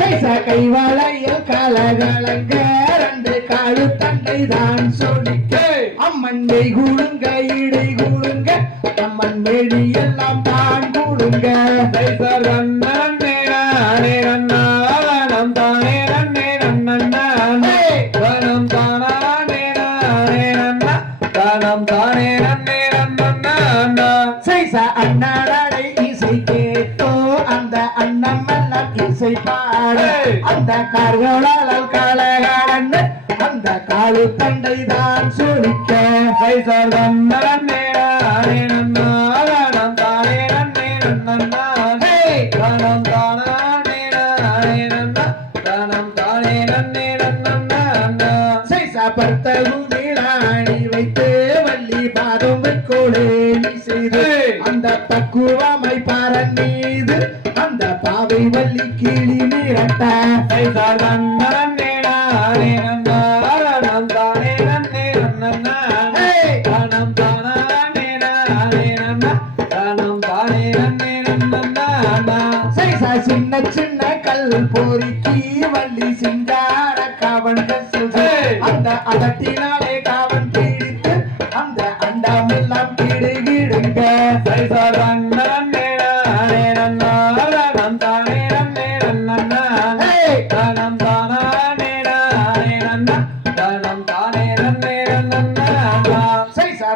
சைச கைவளையில் கலகலங்க ரெண்டு காலு தண்டை தான் சொலிக்க அம்மன் மெய் கூடுங்க இடை கூடுங்க அம்மன் மெடி எல்லாம் தான் கூடுங்க சைசார் நன்ன நன்னே நானே நன்னா தானம் தானே நன்னே நன்னா ஹே தானம் தானே நானே நன்னா தானம் தானே நன்னே நன்னா சைச அண்ணாடை இசை கேட்டோ அந்த அண்ணமெல்லாம் இசை பாட அந்த கார்களால் கலகலன்னு அந்த காலு தண்டை தான் சொலிக்க சைசார் நன்ன நன்னே நானே நன்னா தானம் தானே நன்னே நன்னா ஹே தானம் தானே நானே நன்னா தானம் தானே தானே நன்னே நன்னா பர்த்தகும் விழாணி வைத்து வள்ளி பாதம் வைக்கோளே நீ செய்து அந்த பக்குவமை பாரன் மீது அந்த பாவை வள்ளி கிளி மிரட்ட நன்னே நானே நன்னா தானம் தானே நன்னே நன்னா தானம் தானே நானே நன்னா தானம் தானே நன்னே நன்னா சின்ன சின்ன கல் பொறுக்கி வள்ளி சிங்கார காவன்கள் அந்த அதட்டினாலே காவன் பிடித்து அந்த அண்டாமெல்லாம் கிடுகிடுங்க நன்னே நானே நன்னா தானம் தானே நன்னே நன்னா தானம் தானே நானே நன்னா தானம் தானே நன்னே நன்னா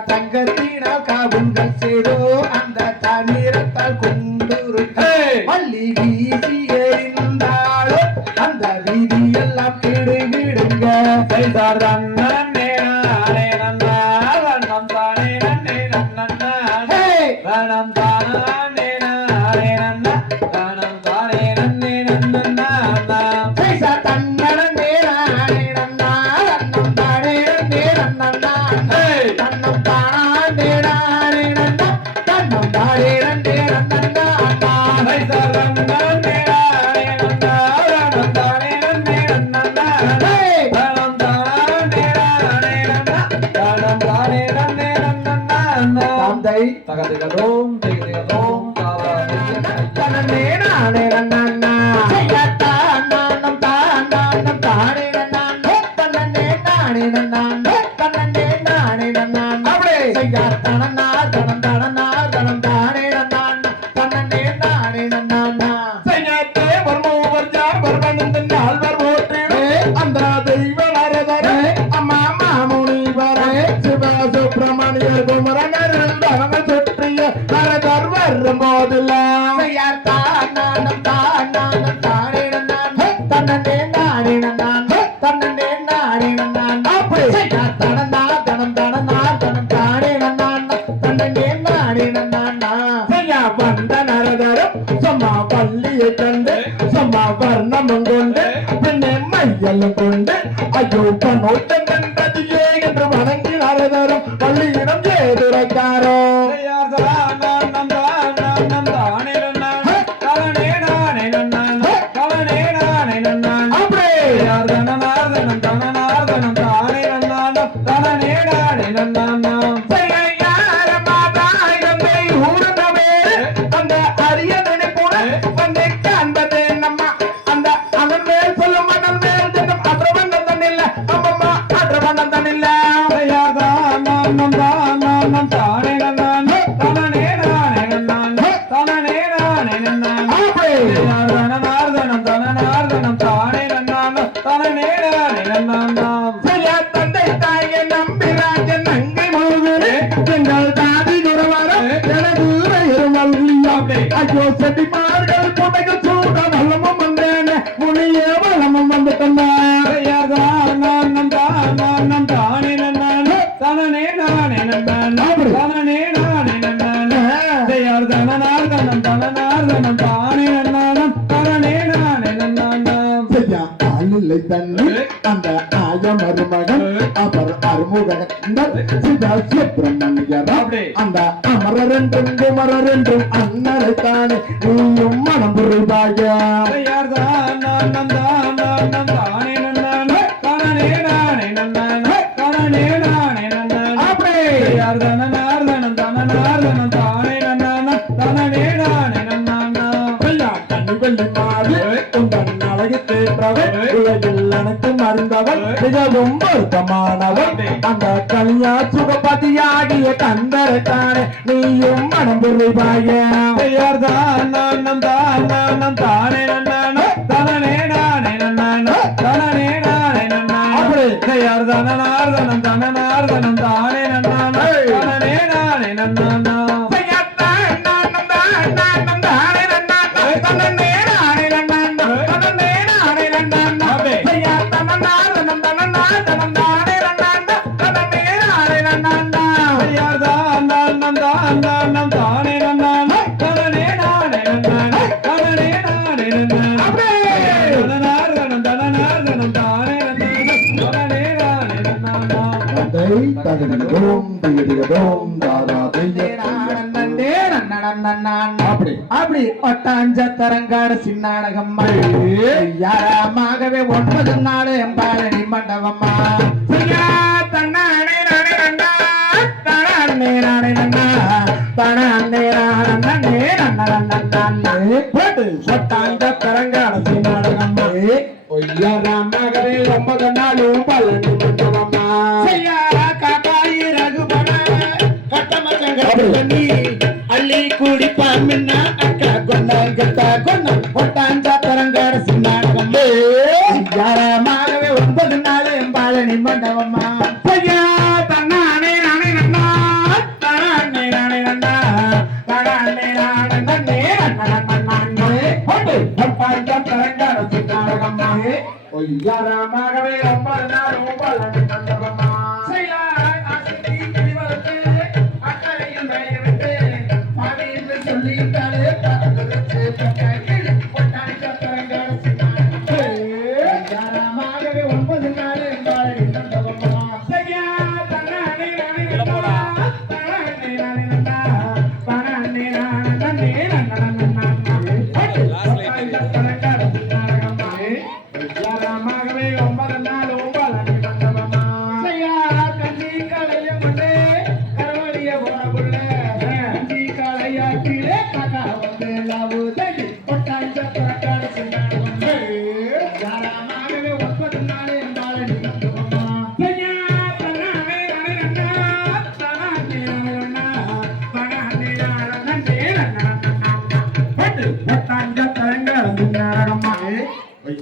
தங்கத்தினால் காவுங்கள் சேரோ அந்த தண்ணீரத்தால் கொண்டுருக்க வள்ளி வீசி எறிந்தாளோ அந்த வீதி எல்லாம் கிடுகிடுங்க நன்னே நானே நன்னா தானம் தானே நன்னே நன்னா தானம் தானே நானே நன்னா தானம் தானே நன்னே நன்னா தன்னடனே நானே நன்னா தன்னம் தானே நன்னே நன்னா தன்னம் தானே நானே நன்னா தன்னம் தானே நன்னே நன்னா நன்னே நானே நன்னா தானம் தானே நன்னே நன்னா தானம் தானே நானே நன்னா தானம் தானே நன்னே நன்னா தந்தை தகதிகதோம் திகதிகதோம் தன்னே நானே நன்னா தானம் தானம் தானே நன்னா தன்னே நானே நன்னா தன்னே நானே நன்னா அப்படியே செய்யா தனனா தனம் தனனா தனம் தானே நன்னா தன்னே நானே நன்னா செய்யத்தே வர்மோவர் ஜார் வர்மனந்த நால்வர் ஓட்டிடு அந்த தெய்வ நரதரே அம்மா மாமுனிவரே சிவ சுப்பிரமணியர் குமரனர் அவங்க சுற்றிய நரதர் வரும் போதெல்லாம் செய்யார் தானம் தானே நன்னா தன்னே நானே நன்னா தன்னே நானே நன்னா அப்படி செய்யா தனனா தனம் தனனா தனம் தானே நன்னா தன்னே நானே நன்னா செய்யா வந்த நரதரும் சும்மா பள்ளியை கண்டு சும்மா வர்ணமும் கொண்டு பின்னே மையலும் கொண்டு ஐயோ பனோட்டம் கண்டதியே என்று வணங்கி நரதரும் பள்ளியிடம் ஏதுரைத்தாரோ தந்தை தாயை நம்பிராஜ நங்கை முழுவதே எங்கள் தாதி துறவரம் எனது ஐயோ செட்டிமார்கள் புதைகள் சூட வல்லமும் வந்தேன் முனிய வளமும் வந்து ஆளில்லை தண்ணி அந்த ஆய மருமகன் அவர் அருமுக சுப்பிரமணியர் அந்த அமரர் என்றும் குமரர் என்றும் அண்ணரை தானே நீயும் மனம் புரிவாய அனைத்தும் அறிந்தவன் மிகவும் பொருத்தமானவன் அந்த கலியா சுகபதியாகிய கந்தரத்தானே நீயும் மனம் புரிவாய தானே தினம் தானே நன்னானே நானே நன்னானா தந்தை தகதிகதோம் திகதிகதோம் தாதா அப்படி அப்படி ஒட்டாஞ்ச தரங்காடு சின்னாடகம்மா யாராமாகவே 9 நாள் எம்பாளனி மண்டபம்மா தன்னானே நானே நன்னா தானே நானே நன்னா தானே நானே நன்னா போட்டு ஒட்டாஞ்ச தரங்காடு சின்னாடகம்மா யாராமாகவே 9 நாள் எம்பாளனி மண்டபம்மா காக்காயி ரகுபட கட்டமச்சங்கி அள்ளி குடிப்பா மின்ன அக்கா கொண்ட கெட்ட கொண்ட ஒட்டாஞ்ச தரங்காட சின்னாடகம் யாரமாகவே 9 நாள் எம்பாளனி மண்டபம்மா தன்னானே நானே நன்னா தானே நானே நன்னா தானே நானே நன்னே நன்னே ஒட்டாஞ்ச தரங்காட சின்னாடகம்மா யாரமாகவே 9 நாள் எம்பாளனி மண்டபம்மா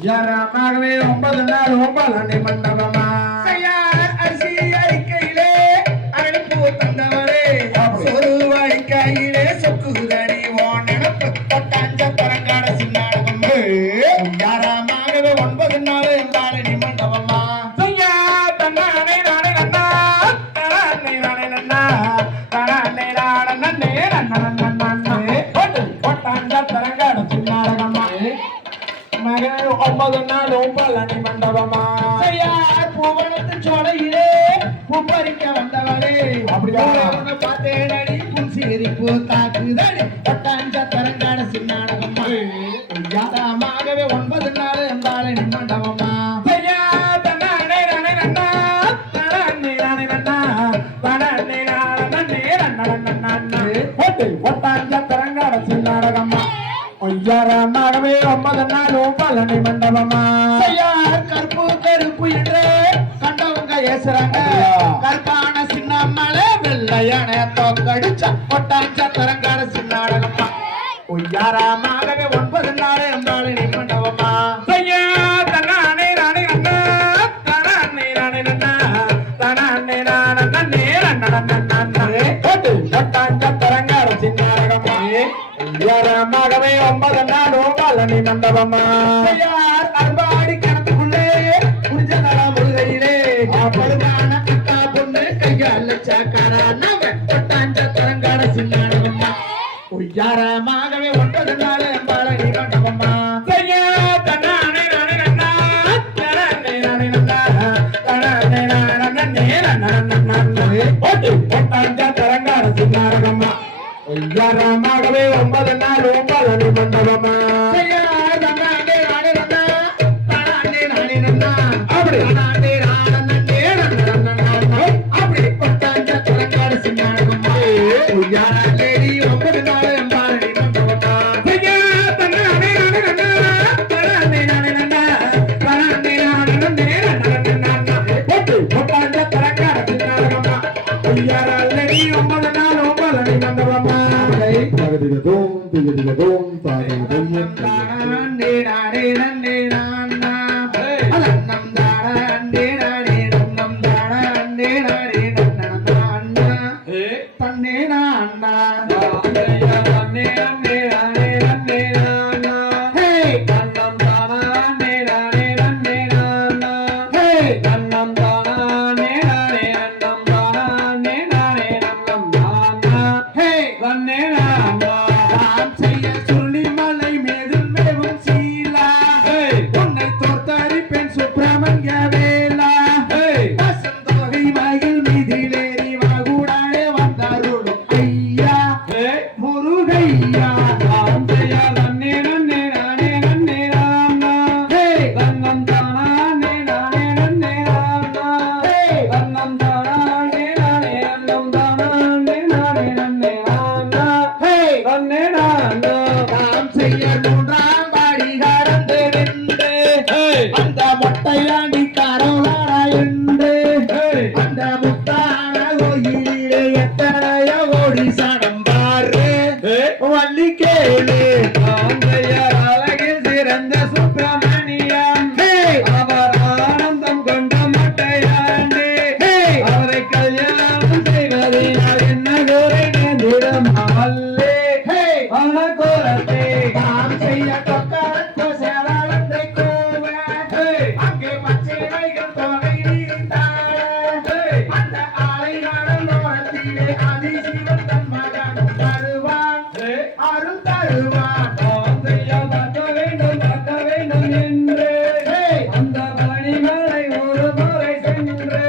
யாரமாகவே 9 நாள் ஓம்பாளனி மண்டபமா அரிசி அடிக்கையிலே அனுப்பு தந்தவரே ஒரு வாடிக்கையிலே சொக்குதடி ஓனப்பு ஒட்டாஞ்ச தரங்காட சின்னாடகம் யாரமாகவே 9 நாள் ஓம்பாளனி மண்டபமா தன்னானே நானே நன்னா தானே நானே நன்னா தானே நானே நன்னே நன்னா ஒட்டாஞ்ச தரங்காட சின்னாடகமா 9 நாள் ஓம்பாளனி மண்டபமா பூவனத்து சோலையிலே பூப்பறிக்க வந்தவளே அப்படியா பார்த்தேனடி புன்சிரிப்பு தாக்குதடி ஒட்டாஞ்ச தரங்காட சின்னாடகம்மா யாரமாகவே 9 நாள் எம்பாளனி மண்டபமா தன்னானே நானே நன்னா தானே நானே நன்னா தானே நானே நன்னா ஒட்டாஞ்ச தரங்காட சின்னாடகம்மா யாரமாகவே 9 நாள் ஓம்பாளனி மண்டபமா கருப்பு கருப்பு என்று கண்டவங்க ஏசுறாங்க கருப்பான சின்னம்மளே வெள்ளையான தோக்கடிச்ச ஒட்டாஞ்ச தரங்காட சின்னாடகம்மா யாரமாகவே 9 நாள் எம்பாளனி மண்டபமா தன்னானே நானே நன்னா தானே நானே நன்னா தானே நானே நன்னா ஒட்டாஞ்ச தரங்காட சின்னாடகம்மா யாரமாகவே 9 நாள் ஓம்பாளனி மண்டபமா அறுபாடி கணத்துக்குள்ளே புரிஞ்ச நல முருகையிலே பருமான அக்கா பொண்ணு கையால சாக்காரான ஒட்டாஞ்ச தரங்காட சின்னாடகம்மா யாரமாகவே 9 நாள் எம்பாளனி மண்டபமா தன்னானே நானே நன்னா தானே நானே நன்னா தானே நானே நன்னா ஒட்டாஞ்ச தரங்காட சின்னாடகம்மா யாரமாகவே 9 நாள் ஓம்பாளனி மண்டபமா அப்படி அப்படி ஒட்டாஞ்ச தரங்காட சின்னாடகம்மா யாரேடி 9 நாள் எம்பாளனி மண்டபமா தன்னானே நானே நன்னா தானே நானே நன்னா தானே நானே நன்னா ஒட்டாஞ்ச தரங்காட சின்னாடகம்மா யாரேடி 9 நாள் ஓம்பாளனி மண்டபமா தகதிகதோம் திகதிகதோம் தாதா சுப்ரா சுப்பிரமணிய வேலா பசந்தொகை மயில் மீதிலேறி வாகுடானே வந்தாருடும் ஐயா முருகையா தாம் செய்ய மூன்றாம் பாடி கடந்து நின்று அந்த மொட்டையாண்டி கரோலா என்று அந்த முத்தான கோயிலே எத்தனையோ கோடி சனம் பாரு வள்ளி கேளு அழகில் சிறந்த சுப்பிரமணியம் அவர் ஆனந்தம் கொண்ட மட்டையாண்டி அவரை கல்யாணம் செய்வதினால் என்ன குறை நேர்ந்திடும் அல்லே அனகோரத்தே தாம் செய்ய தொக்கரத்து சேவலந்தை கோவ அங்கே பச்சை வைகள் தொகை நீரித்தாழ அந்த ஆலை நாடலோரத்திலே அதிசிவன் தன் மகன் தருவான் அருள் தருவான் பார்க்க வேண்டும் என்று அந்த பணிமலை ஒரு முறை சென்று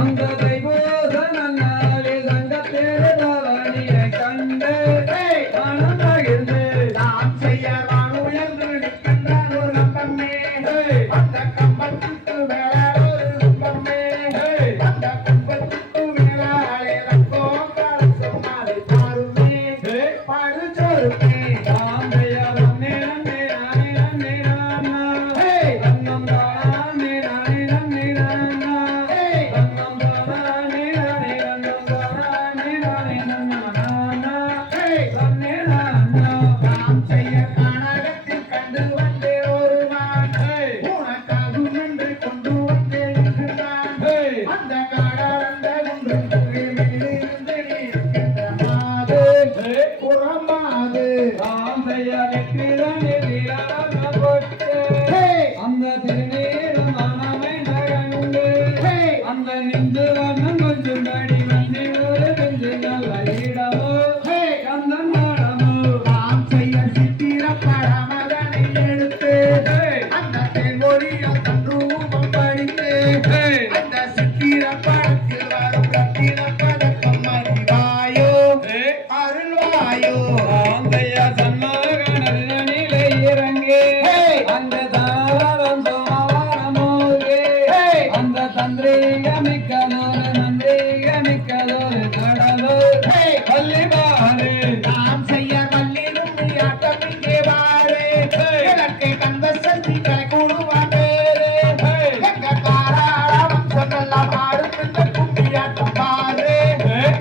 அந்த தைபூசணன் நாளில் சங்கத்தேரு தவணியை கண்டு மனம் மகிழ்ந்து தாம் செய்ய வான் உயர்ந்து நிற்கின்றான் ஒரு கம்பமே அந்த கம்பத்துக்கு மேலால் ஒரு கும்பமே அந்த கும்பத்துக்கு மேலாலே ரத்தோ கலசம் மாலை பாருமே படுச்சொருமே தாம் செய்ய கானகத்தில் கண்டு வந்தே ஒருவன் உனக்காகும் என்று கொண்டு வந்தே நின்றான் அந்த காடந்த குன்றுக்கு மேலிருந்து நீர்க்கின்ற மாது புறமாது அந்த திருநீரும் மனமை நகண்டு அந்த நின்று வண்ணம் கொஞ்சம் படி வண்டி ஒரு நெஞ்சு நல்ல இடமோ கந்தன் மடமோ தாம் செய்ய சித்திர பழமதனை எடுத்து அந்த தென்மொழியில் தன் ரூபம் படித்து அந்த சித்திர படத்தில் வரும் ரத்தின பதக்கம் அறிவாயோ அருள்வாயோ ஆந்தையா சன்மாகன நிலை இறங்கே அந்த தாரம் சோமவாரமோகே அந்த தந்திரிகமிக்கதோரு நந்திரிகமிக்கதோரு கடலோ பள்ளிபாரு தாம் செய்ய வல்லிலும் ஆட்டம் இங்கே வாழே எனக்கு கந்த சக்தி கலை கூடுவான் பேரே எங்க காராளம் சொன்னெல்லாம் ஆடும் இந்த கும்பியாட்டம் பாரு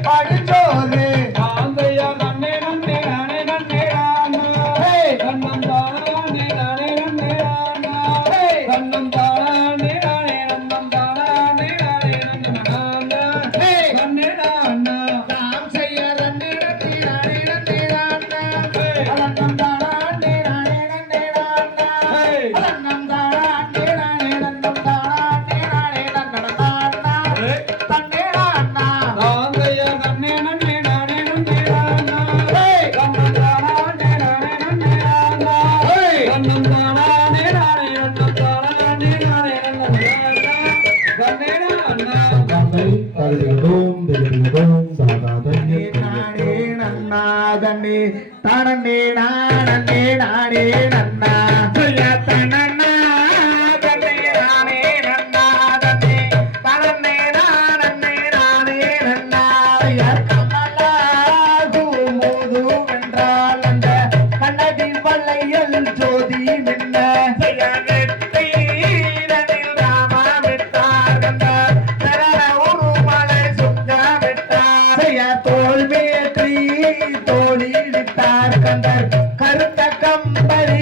படுச்சோறு ஆந்தையா நன்னே நன்னே நானே நன்னே ராமா கண்ணம் தானே நானே நன்னே ராமா கண்ணம் தானே நானே நன்னம் தானே நானே நன்னமனானா நன்னே நானா தாம் செய்ய ரன்னிடத்தி நானே நன்னே ராண்ணா அலங்கம் தானே நானே நன்னே ராண்ணா அலங்கம் தானே நானே நன்னம் தானே நானே நன்னமனானா தன்னே ராண்ணா ஆந்தையா நன்னே நன்னே நானே நன்னே ராமா கண்ணம் தானே நானே நன்னே ராமா கண்ணம் தானே நானே நன்னம் தானே நானே நன்னமனானா நன்னே நானா தந்தை தருகிறதோம் தெரிகிறதோம் சாதாதன்ய நானே நன்னா தன்னே தானே நானே நானே நன்னா தனன்னா தன்னே நானே நன்னா தன்னே தானே நானே நானே நன்னா யார் கமலா மூது வென்றால் அந்த கண்ணகி வளையல் ஜோதி மின்ன தோல் மேற்றி தோழிட்டார் கந்தர் கருத்த கம்பரி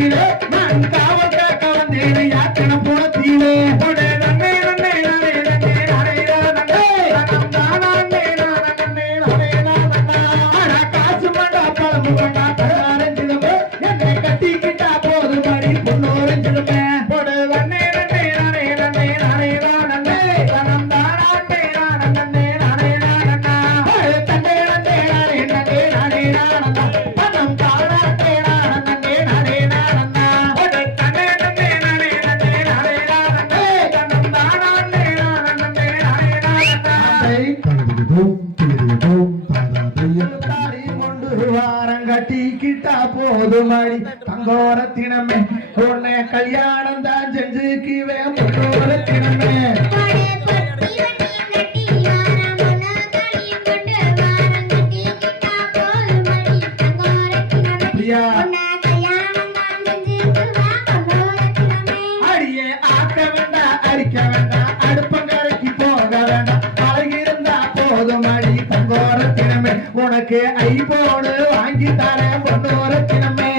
புறத்திலே நான் காவல் காக்க வந்தேன் யாத்திரம் புறத்திலே காசு மண்டா பழம்பு மண்டா தரஞ்சிலுமே என்னை கட்டிக்கிட்டா போது மடி பொண்ணோரஞ்சிலுமே கட்டிக்கிட்டா போது மடி தங்கோரத்தினமே உன்னை கல்யாணம் தான் செஞ்சுக்குவே முன்னோரத்தினமே அடியே ஆக்க வேண்டாம் அடிக்க வேண்டாம் அடுப்பங்கரைக்கு போக வேண்டாம் பழகிருந்தா போதும் அடி தங்கோரத்தினமே உனக்கு ஐபோனு வாங்கி தரேன் பொண்ணோரத்தினமே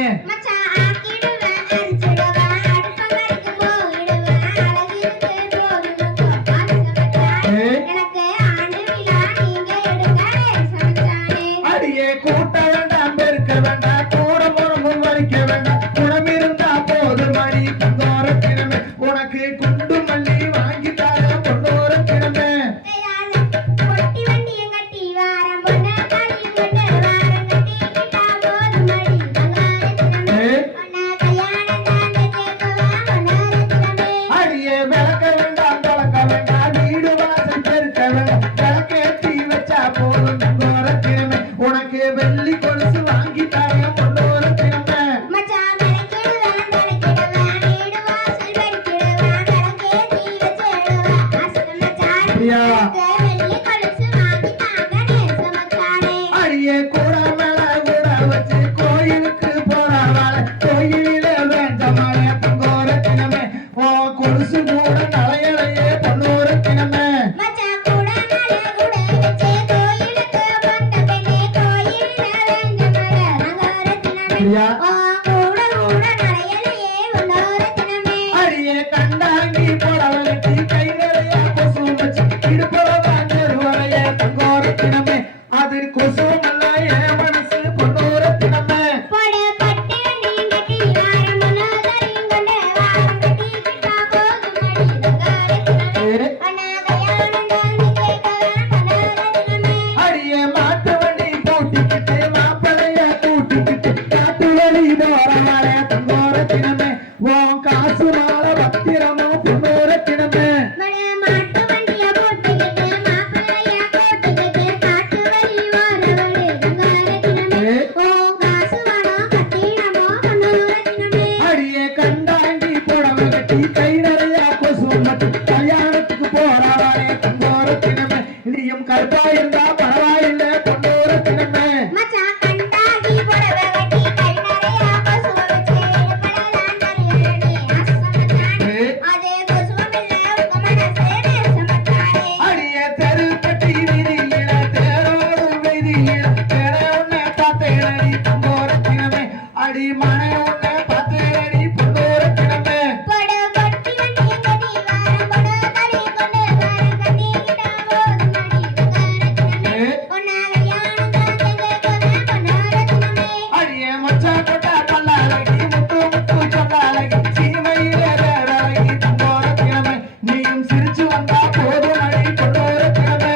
அடியே கூட்ட வேண்டாம் பெருக்க வேண்டாம் கூட முறமும் வலிக்க வேண்டாம் குணமிருந்தா போதும் அடி தங்கோரத்தினமே உனக்கு குண்டு மல்லி வாங்கி தரேன் பொண்ணோரத்தினமே அடியே விளக்க வேண்டாம் தொலைக்க வேண்டாம் வீடு வாசல் பெருக்க வேண்டாம் விளக்கேற்றி வச்சா போதும் தங்கோரத்தினமே உனக்கு வெள்ளி கொலுசு வாங்கி தரேன் பொண்ணோரத்தினமே அடியே கூட மேல கூட வச்சு கோயிலுக்கு போறாள் கோயிலில வேண்டமாலே தங்கோரத்தினமே ஓ கொலுசு கூட நலையலையே பொண்ணோரத்தினமே அடியே கண்டாங்கி புடவலட்டி கை நிறைய கொசு வச்சு இடுப்புல வாங்கர் வரைய தங்கோரத்தினமே அது கொசுமல்ல என் மனசு பொண்ணோரத்தினமே அடியே மாட்டு வண்டி பூட்டிக்கிட்டு மாப்பிளைய கூட்டிக்கிட்டு காட்டு வழி போறாளே தங்கோரத்தினமே உன் காசு மால பத்திரமோ பொண்ணோரத்தினமே அடியே கண்டாங்கி புடவை கட்டி கை நிறைய கொசு மட்டும் கல்யாணத்துக்கு போறாளே தங்கோரத்தினமே இனியும் கருப்பா இருந்தா பரவாயில்லை பொண்ணோரத்தினமே அடியே தெரு கட்டி வீதியில தேரோடு வீதியில தேர உன்னை பார்த்தேனடி தங்கோரத்தினமே அடி மனை உன்னை பார்த்தேனடி பொண்ணோரத்தினமே அடியே மச்சா கொட்டா பல்லாலகி முத்து முத்து சொல்லாலகி சீமையில வேறழகி தங்கோரத்தினமே நீயும் சிரிச்சு வந்தா போதும் அடி பொண்ணோரத்தினமே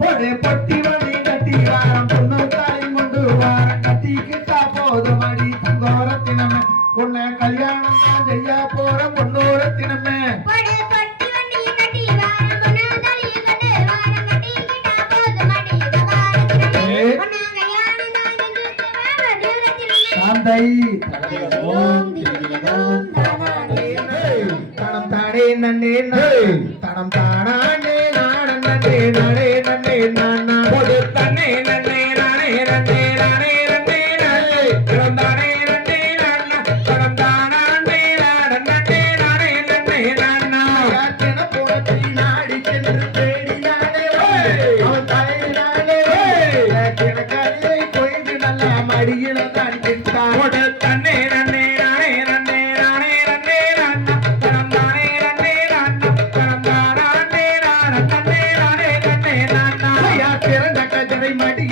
பொடி பொட்டி வண்டி கட்டி வாரம் பொண்ணு தாலி கொண்டு வாரம் கட்டிக்கிட்டா போதும் அடி தங்கோரத்தினமே உன்னை கல்யாணம் தான் செய்ய போற பொண்ணோரத்தினமே சாந்தை தனம் தானே நன்னே தனம் தானே நானே நானே நன்னே நானா ஒரு தன்னை நன்னே நானே நன்னே நானே நன்னே நானே பிறந்தானே நன்னே நானா பிறந்தானே நானே நன்னே நானே நன்னே நானா யாத்தின புறத்தி நாடிக்கின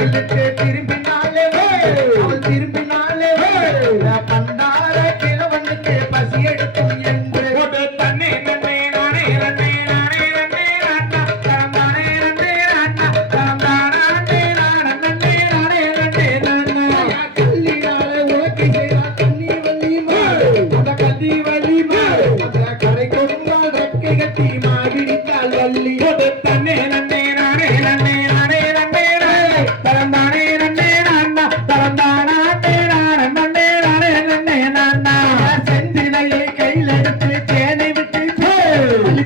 கோயிலுக்கு திரும்பினாலே அவள் திரும்பினாலே பண்டார கிழவனுக்கு பசி எடுக்கும் என்று தன்னே நன்னே நானே நன்னே நானே நன்னே நானா தரந்தானே நன்னே நானா தரந்தானே நானே நன்னே நானே நன்னே நானா கல்லினால உலக்கை செய்தால் கண்ணி வலிமா அந்த கண்ணி வலிமா அந்த கடை கொடுத்தால் ரெக்கை கட்டி மாவிடித்தால் வள்ளி தன்னே நன்னே நானே நன்னே நானே நன்னே நானே தரந்தானே நன்னே நானா தரந்தானே நானே நன்னே நானே நன்னே நானா செந்தினையை கையில் எடுத்து தேனை விட்டு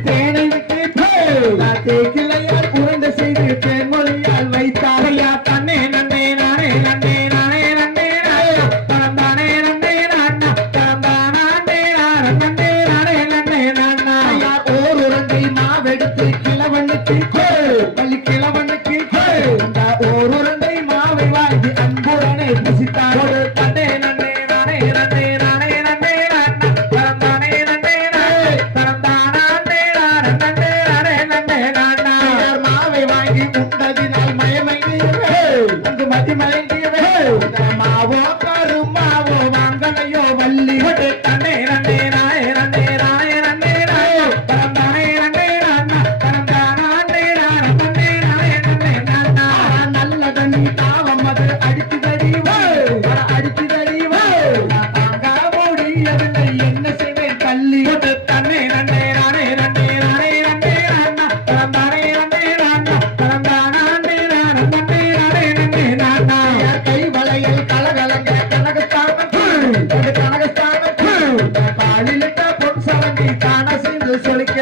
தேனை விட்டு தேக்கிளையால் உருண்டை செய்து தேன்மொழியால் வைத்தார் ஐயா தன்னே நன்னே நானே நன்னே நானே நன்னே நானே தரந்தானே நன்னே நானா தரந்தானே நானே நன்னே நானே நன்னே நானா ஓர் உருண்டை மாவெடுத்து கிழவனுக்கு பள்ளி கிழவனுக்கு அந்த ஓர் உருண்டை மாவை வாங்கி அன்புடனே புசித்தார் தன்னே நன்னே நானே நன்னே நானே நன்னே நானா தரந்தானே நன்னே நானே தரந்தானே நானே நன்னே நானே நன்னே நானா மாவை வாங்கி உண்டதினால் மயமங்கியவே அங்கு மதிமயங்கியவே மாவோ கருமாவோ மாங்கனையோ வள்ளி தன்னே நன்னே நானே நன்னே நானே நன்னே நானே தரந்தானே நன்னே நானா தரந்தானே நானே நன்னே நானே நன்னே நானா நல்ல தண்ணி தாவம் அது அடித்துதறிவோ அடித்துதறிவோ தாங்க முடியவில்லை என்ன செய்வேன் தள்ளி தன்னே நன்னே நானே நன்னே நானே நன்னே நானா தரந்தானே நன்னே நானா தரந்தானே நானே நன்னே நானே நன்னே நானா கை வளையல் கலகலங்க கனகஸ்தானத்து கனகஸ்தானத்து பாலிலிட்ட பொன் சலங்கி காண செய்து சொலிக்க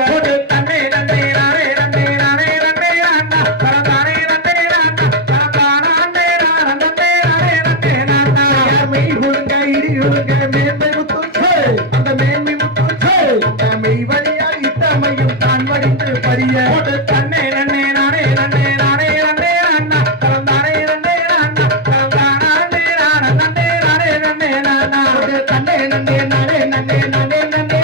தன்னே நன்னே நானே நன்னே நானே நன்னே நானா தரந்தானே நன்னே நானா தரந்தானே நானே நன்னே நானே நன்னே நானா மெய் குழுங்க இடி குழுங்க மேன்மை முத்து அந்த மேன்மை முத்து அந்த மெய் வழியால் இத்தமையும் தான் வடிந்து பறிய தன்னே நன்னே நானே நன்னே நானே நன்னே நானா தரந்தானே நன்னே நானா தரந்தானே நானே நன்னே நானே நன்னே நானா தன்னே நன்னே நானே நன்னே நானே நன்னே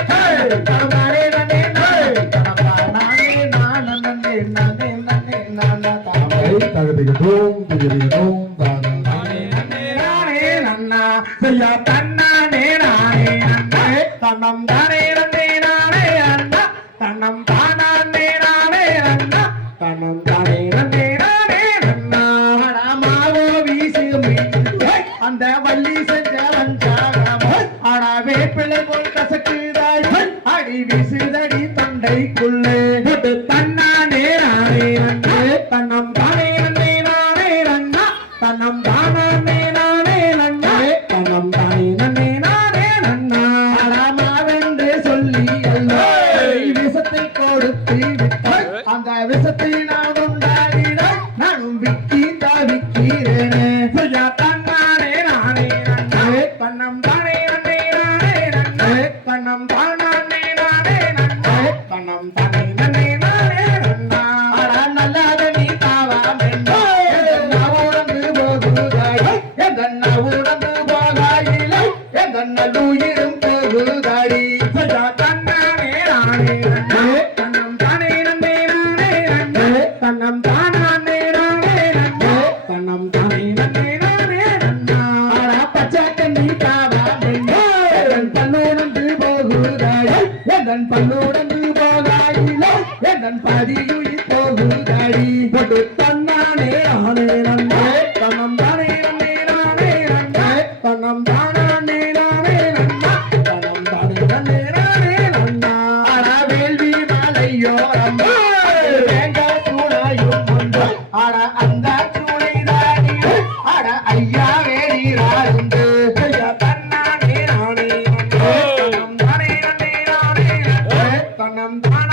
தனதானே நன்னே நானே நானே நன்னே நானே நன்னே நானா தாமே தகதிகதோம் திகதிகதோம் தாதாதாய் நன்னே நானே நன்னா செய்யா தன்னானே நானே நன்னே தன்னம் தானே நன்னே நானே அண்ணா தன்னம் தானே நானே அண்ணா தன்னம் தானே நன்னே நானே நன்னா மாவோ வீசு அந்த வள்ளி செஞ்ச வஞ்சாகம் ஆனா வேப்பிள்ளை போல் கசக்குதாய் அடி வீசுதடி தொண்டைக்குள்ளே தன்னானே நானே நன்னே தன்னம் தானே நன்னே நானே அண்ணா தன்னம் தானே நானே நன்னா தன்னம் தானே நன்னே நானே நன்னா மாவென்று சொல்லி விஷத்தை கொடுத்து விட்டாய் அந்த விஷத்தை நான் உண்டாடிட நானும் விக்கி தவிக்கிறேனே செய்யா தன்னானே நானே நன்னே தன்னம் தானே நன்னே நானே நன்னே தன்னம் தானே நானே நன்னே தன்னம் தானே நன்னே நானே நன்னா நல்லாத நீ தாவாம் உடந்து போகுதாய் எதன்ன உடந்து போகாயிலை எதன்ன உயிரும் போகுதாடி செய்யா தன்னானே நானே நன்னே தன்னம் தானே நன்னே நானே நன்னே தன்னம் தானே நானே நன்னே தன்னம் தானே நன்னே நானே நன்னா பச்சை கண்ணி தாவாம் எதன் பல்லுடந்து போகுதாய் எதன் பல்லுடந்து போகாயிலை எதன் பதியுயிர் போகுதாடி தன்னானே நானே நன்னே தன்னம் தானே நன்னே நானே நன்னே தன்னம் தானே நானே நன்னா தன்னம் தானே நன்னே நானே நன்னா வேள்வி மலையோரம் வேங்காய் சூளையும் உண்டு ஆட அந்த சூளைதாடி ஆட ஐயா வேறாருந்து செய்யா தன்னானே நானே நன்னே தன்னம் தானே நன்னே நானே நன்னே தன்னம் தானே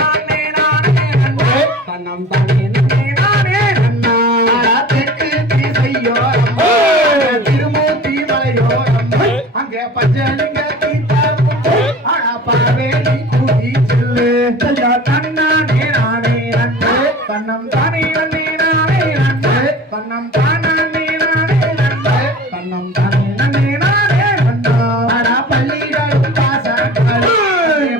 நானே நன்னே தன்னம் தானே நன்னே நானே நன்னா தெற்கு திசையோரம் திருமூர்த்தி மலையோரம் அங்க பஞ்சலிங்க தீர்த்தம் ஆனா பரவேலி கூட்டி செல்லு செய்யா தன்னானே நானே நன்னே தன்னம் தானே நன்னே நானே நன்னே தன்னம் தானே நானே நன்னே தன்னம் தானே நன்னே நானே நன்னா ஆனா பள்ளிகளும் பாசங்கள்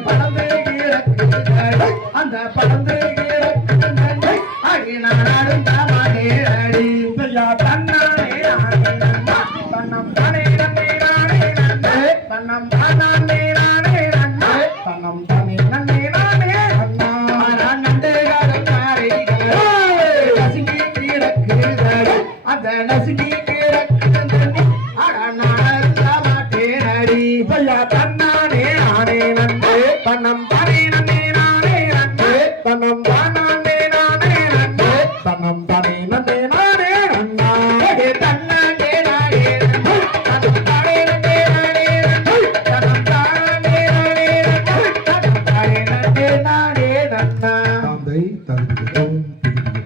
பழந்து கிடக்குகள் அந்த பழந்து கிடக்குகள் அடி நாடும் தாமானே அடி செய்யா தன்னானே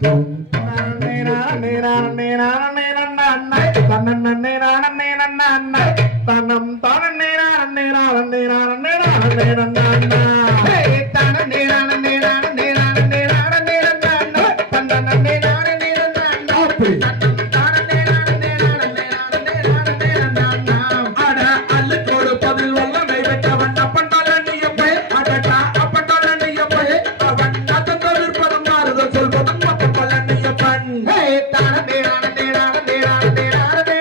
தோம் நன்னே நானே நானே நானே நன்னே தன்னே நானே நன்னே தன்னம் தானே நானே நானே நானே நானே நன்னே ஹே தானே நானே நானே நானே நானே நன்னா தன்னே நானே நன்னா அப்படி தானே நானே நானே நானே நன்னா அட அல்லு கொடுப்பதில் வல்லமை பெற்றவன் அப்பண்டாலனியப்பே அடடா அப்பண்டாலனியப்பே அவன் தவிர்ப்பதும் மாறுதல் சொல்வதும் மக்கள் பழனியப்பன் ஹே தானே நானே நானே நானே நானே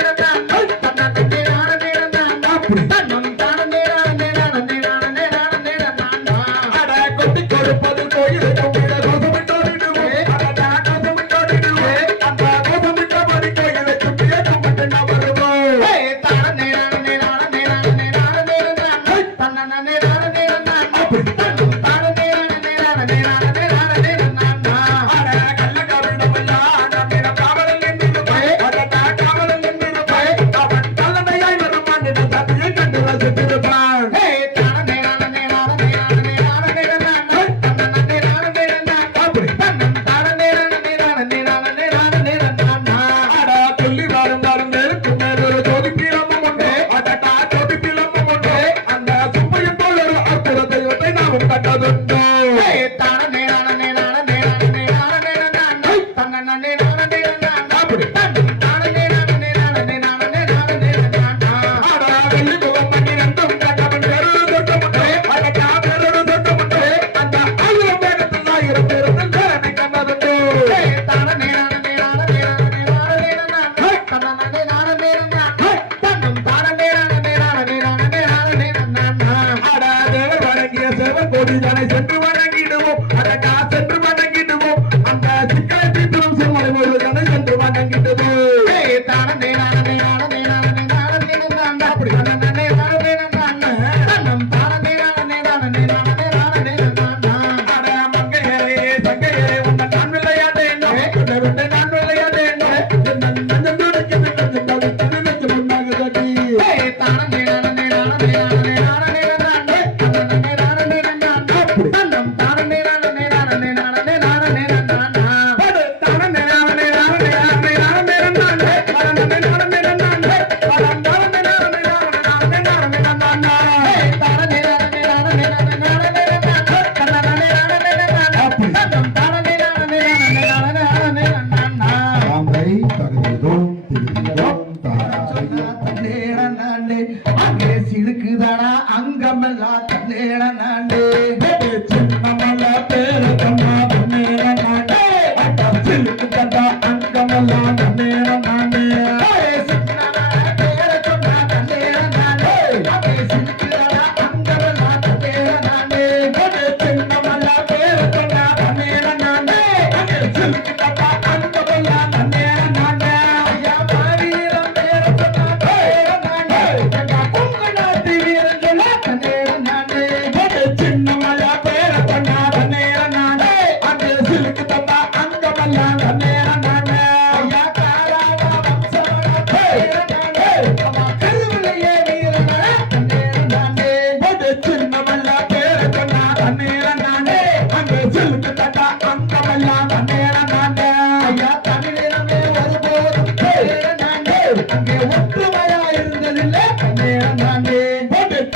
நன்னா தன்னே நானே நன்னா அப்படி தன்னம் தானே நானே நானே நானே நானே நன்னா அட கொட்டி கொடுப்பது கோயிலுக்கு உள்ள கோசமிட்டோடிடுவோம் அடடா கோசமிட்டோடிடுவோம் அந்த கோசமிட்டபடி கோயிலை சுற்றியே கும்பிட்டு நாம் வருவோம் ஹே தானே நானே நானே நானே நானே நன்னா தன்னே நானே நன்னா தன்னம் தானே நானே நானே நானே நானே நன்னா அட கள்ளக்காரனமெல்லாம் நம்மிட காவலன் என்றிருப்பாய் அடடா காவலன் என்றிருப்பாய் அவன் கல்லணையாய் வரும் மண்ணின் சத்தியை கண்டு ரசித்திருப்பான் ஹே தானே நானே நானே நானே நானே நன்னா தன்னே நானே நன்னா அப்படி தன்னம் தானே நானே நானே நானே நானே நன்னா அட சொல்லி வரும் வரும் நெருக்கும் மேலொரு ஜோதி பீடமும் உண்டு அடடா ஜோதி பீடமும் உண்டு அந்த சுப்பையும் போல் ஒரு அற்புத தெய்வத்தை நாமும் கண்டதுண்டு ஹே தானே நானே நானே நானே நானே நன்னா தன்னே நானே நன்னா அப்படி தன்னம் தானே நானே நானே நானே நானே நன்னா அட வெள்ளி முகம் பண்ணி ரெண்டும் கண்டவன் பெருடு தொட்டமுண்டு அடடா பெருடு தொட்டமுண்டு அந்த 1000 பேரத்தில் 1000 பேரத்தில் பேரனை கண்டதுண்டு ஹே தானே நானே நானே நானே நானே நன்னா தன்னே நானே நன்னா தன்னம் தானே நானே நானே நானே நானே நன்னா அட தேவர் வணங்கிய சேவல் கோடிதனை சென்று வணங்கிடுவோம் அடடா சென்று வணங்கிடுவோம் அந்த சிக்கலை தீர்த்தம் செம்மலை முழுவதனை சென்று வணங்கிடுவோம் ஹே தானே நானே நானே நானே நானே நன்னா அப்படி தன்னே நானே நன்னா தன்னம் தானே நானே நானே நானே நானே நன்னா அட மங்கையரே சங்கையரே உன்னை நான் விளையாடேனோ உன்னை விட்டு நான் விளையாடேனோ என் நெஞ்சம் துடிக்குது கொஞ்சம் தவிர்த்து நெஞ்சம் உண்டாகுதடி ஹே தானே நானே நானே நானே நானே நன்னா தன்னே நானே நன்னா தன்னம் தானே நானே நானே நானே நானே நன்னா படு தானே நானே நானே நானே நானே நானே பரந்தனே நானே நானே பரந்தனே நானே நானே நானே நானே ஹே தானே நானே நானே நானே நன்னா தன்னே நானே நன்னா தன்னம் தானே நானே நானே நானே நன்னா தாம்பை தகுதிதோம் திகுதிதோம் தாராசையா தன்னேடனாண்டே அங்கே சிலுக்குதானா அங்கமெல்லாம் தன்னேடனாண்டே சின்னமல பேர தம்மா தன்னேர நானே அட சிலுக்கு தண்டா அங்கமெல்லாம் தன்னேர நானே பேர சொன்னா தன்னேடனாண்டே அங்கே சிலுக்குதானா அங்கமெல்லாம் தன்னேடனாண்டே சின்னமல பேர தம்மா தன்னேர நானே அட சிலுக்கு தண்டா அங்கமெல்லாம் தன்னேர நானே ஐயா மாவீரம் பேர சொன்னா தன்னேடனாண்டே எங்க கொங்கு நாட்டு வீரன் சொல்ல தன்னேடனாண்டே சின்னமல பேர தம்மா தன்னேர நானே அட சிலுக்கு தண்டா அங்கமெல்லாம் தன்னேர நானே ஐயா காராடா வம்சவன தன்னேடனாண்டே அம்மா கருவிலையே வீரனா தன்னேடனாண்டே சின்னமல்ல பேர சொன்னா தண்ணீர நானே அங்கே சிலுக்கு தட்டா அங்கமெல்லாம் தண்ணீர நானே ஐயா தமிழினமே ஒருபோதும் தன்னேடனாண்டே அங்கே ஒற்றுமையா இருந்ததில்லை தன்னேடனாண்டே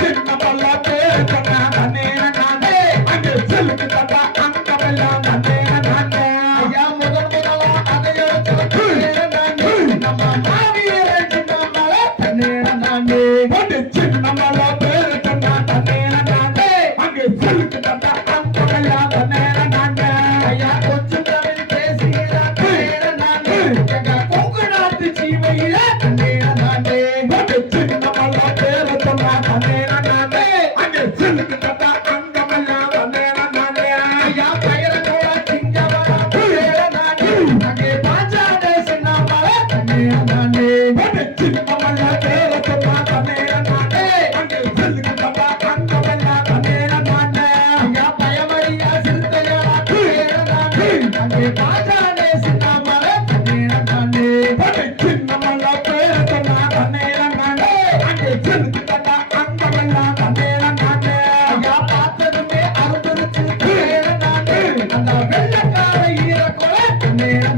சின்னமல்ல பேர சொன்னா தண்ணீர நானே அங்கே சிலுக்கு தட்டா அங்கமெல்லாம் தண்ணீர நானே ஐயா முதலா அதையொரு தன்னேடனாண்டே நம்ம மாவீரன் சின்னமல தன்னேடனாண்டே சின்னமல்ல பேர சொன்னா தண்ணீர நானே அங்கே சிலுக்கு தட்டா அங்கமெல்லாம் தண்ணீர நானே ஐயா கொஞ்சம் தமிழ் பேசிய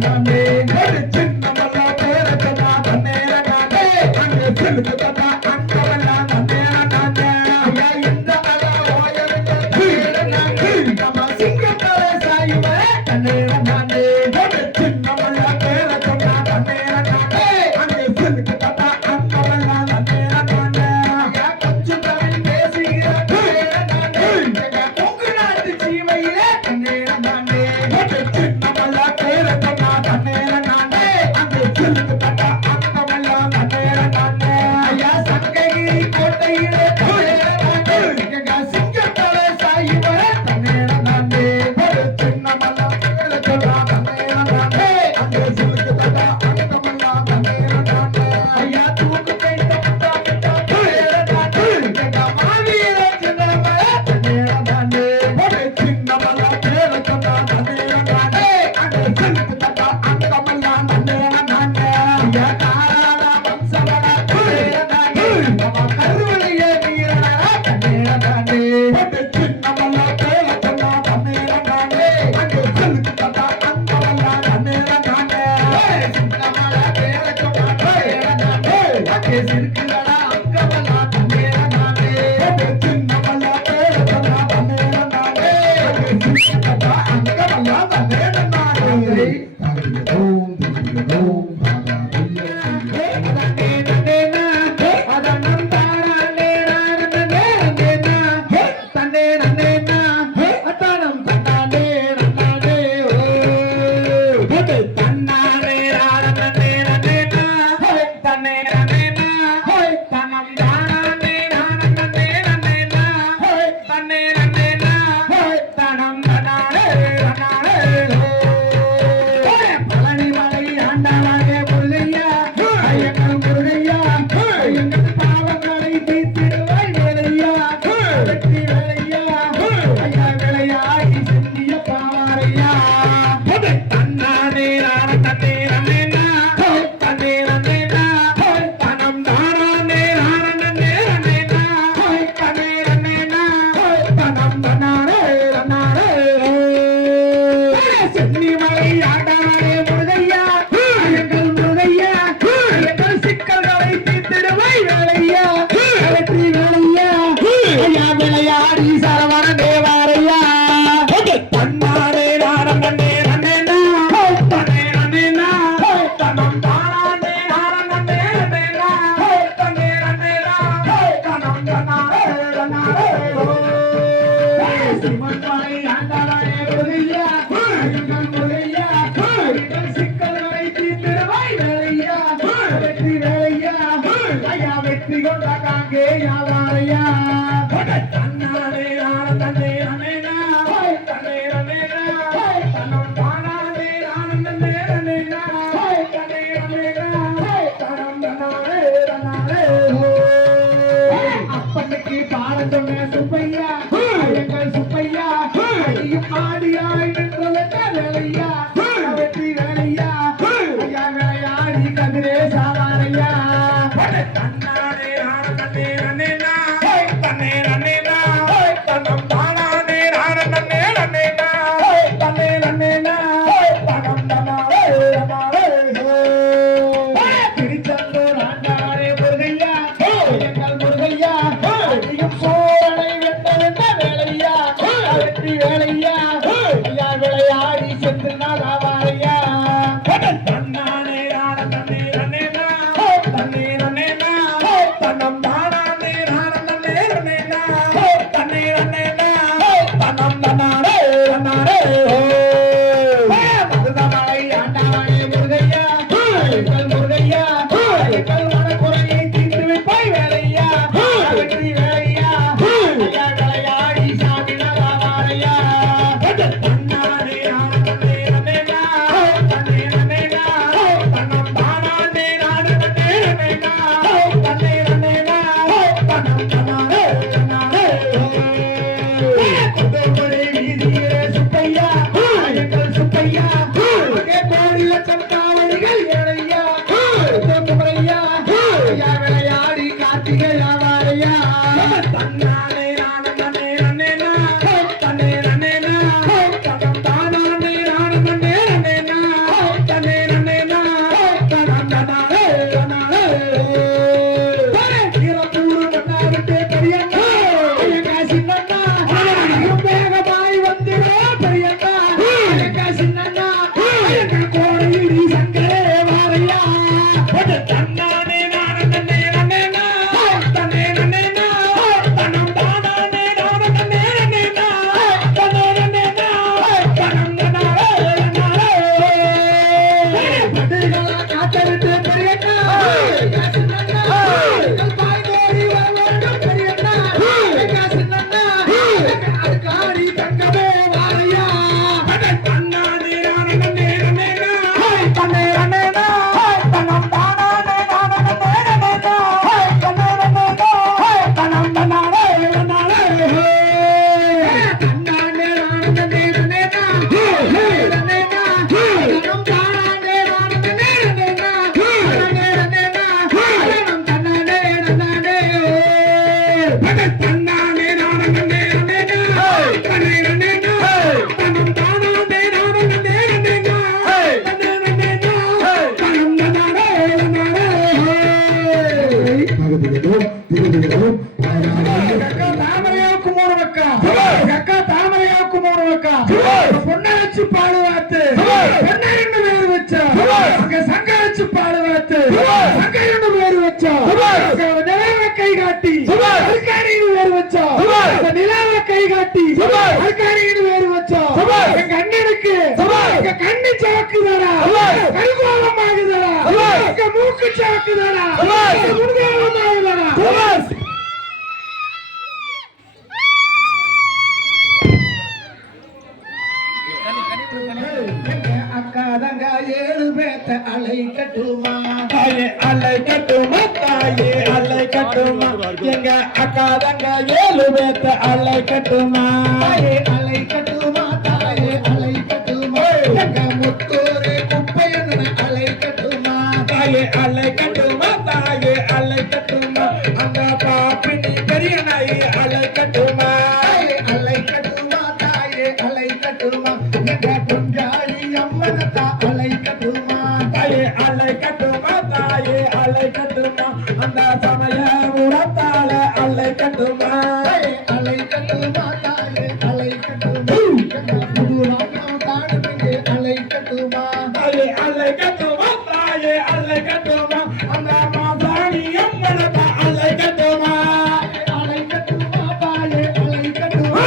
நானே ஒரு சின்ன மல்ல பேர சொன்னா தன்னேர நானே அங்கே சிலுக்கு தட்டா அங்கவெல்லாம் தன்னேர நானே ஐயா இந்த அழ ஓயவில்லை நானே நம்ம சிங்கத்தலை சாயுமே தன்னேர நானே ஒரு சின்ன மல்ல பேர சொன்னா தன்னேர நானே அங்கே சிலுக்கு தட்டா அங்கவெல்லாம் தன்னேர நானே ஐயா கொஞ்சம் தமிழ் பேசுகிற தன்னேர நானே எங்க கொங்கு நாட்டு சீமையிலே தன்னேர நானே ஒரு சின்ன மல்ல பேர சொன்னா தன்னேர நானே அங்கே சிலுக்கு தட்டா அங்கவெல்லாம் தன்னேர நானே ஐயா சங்ககிரி கோட்டையிலே தன்னேர நானே எங்க சிங்கத்தலை சாயுமே தன்னேர நானே ஒரு சின்ன மல்ல பேர சொன்னா தன்னேர நானே அங்கே சிலுக்கு தட்டா அங்கவெல்லாம் தன்னேர நானே ஐயா தூக்கு கைட்ட முட்டா முட்டா தன்னேர நானே எங்க மாவீர சின்னமே தன்னேர நானே ஒரு சின்ன மல்ல பேர சொன்னா தன்னேர நானே அங்கே சிலுக்கு தட்டா அங்கவெல்லாம் தன்னேர நானே ஐயா தாராள வம்சவன தன்னேர நானே நம்ம கருவளைய வீரனா தன்னேர நானே ஒரு சின்ன மல்ல பேர சொன்னா தன்னேர நானே அங்கே சிலுக்கு தட்டா அங்கவெல்லாம் தன்னேர நானே சின்னமல பேர சொன்னா தன்னேர நானே அங்கே சிறுக்குலடா அங்கவெல்லாம் தன்னேர நானே ஒரு சின்ன மல்ல பேர சொன்னா தன்னேர நானே அங்கே சிலுக்கு தட்டா அங்கவெல்லாம் தன்னேர நானே தாகதிகதோம் திகதிகதோம் தாதாதையா பழனிமலை ஆண்டவனே முருகையா ஐயங்கள் முருகையா எங்கள் பாவங்களை தீர்த்திடுவாய் வேலையா வெற்றி வேலையா ஐயா விளையாடி செந்திய பாவாரையா சென்னிமலை ஆண்டவனே முருகையா ஐயங்கள் முருகையா எங்கள் சிக்கல்களை தீர்த்திடுவாய் வேலையா வெற்றி வேலையா ஐயா விளையாடி சரவண தேவாரையா சிவன்மலை ஆண்டவனே முருகையா ஐயங்கள் முருகையா எங்கள் சிக்கல்களை தீர்த்திடுவாய் வேலையா வெற்றி வேலையா ஐயா வெற்றி கொண்ட காங்கே யாவாரையா அப்பனுக்கு பாடம் சொன்ன சுப்பையா எங்கள் சுப்பையா அடியும் ஆடியாய் நின்றதென்ன வேலையா வெற்றி வேலையா ஐயா விளையாடி கதிரே சாவாரையா திருச்செந்தூர் ஆண்டவரே முருகையா எங்கள் முருகையா அடியும் சோழனை வென்றதென்ன வேலையா வெற்றி வேலையா ஐயா விளையாடி சென்று நாதாவாரையா மருதமலை ஆண்டவனே முருகையா எங்கள் முருகையா எங்கள் மனக்குறையை தீர்த்து வைப்பாய் வேலையா வெற்றி வேலையா ஐயா விளையாடி சாமி நாதாவாரையா சுப்பையா எங்கள் சுப்பையா கோடி லட்சம் காவடிகள் ஏழையா முறையா ஐயா விளையாடி கார்த்திகை யாவாரையா அக்காதங்க 7 பேத்த அழைக்கட்டுமா தாயே அழைக்கட்டுமா தாயே அழைக்கட்டுமா எங்க அக்காதங்க 7 பேத்த அழைக்கட்டுமா தாயே அழைக்கட்டுமா தாயே அழைக்கட்டுமா எங்க முத்தூரு குப்பையன்னு அழைக்கட்டுமா தாயே அழைக்கட்டுமா தாயே அழைக்கட்டுமா அந்த பாப்பினி பெரிய நாய் அழைக்கட்டுமா தாயே அழைக்கட்டுமா தாயே அழைக்கட்டுமா எங்க பொஞ்சாடி அம்மனத்தா அழைக்கட்டுமா தாயே அழைக்கட்டுமா தாயே அழைக்கட்டுமா அந்த சமய உரத்தால அழைக்கட்டுமா தாயே அழைக்கட்டுமா தாயே அழைக்கட்டுமா எங்க புதுராகம் தாடுமே அழைக்கட்டுமா தாயே அழைக்கட்டுமா தாயே அழைக்கட்டுமா அந்த மாசாணி அம்மனத்தா அழைக்கட்டுமா அழைக்கட்டுமா தாயே அழைக்கட்டுமா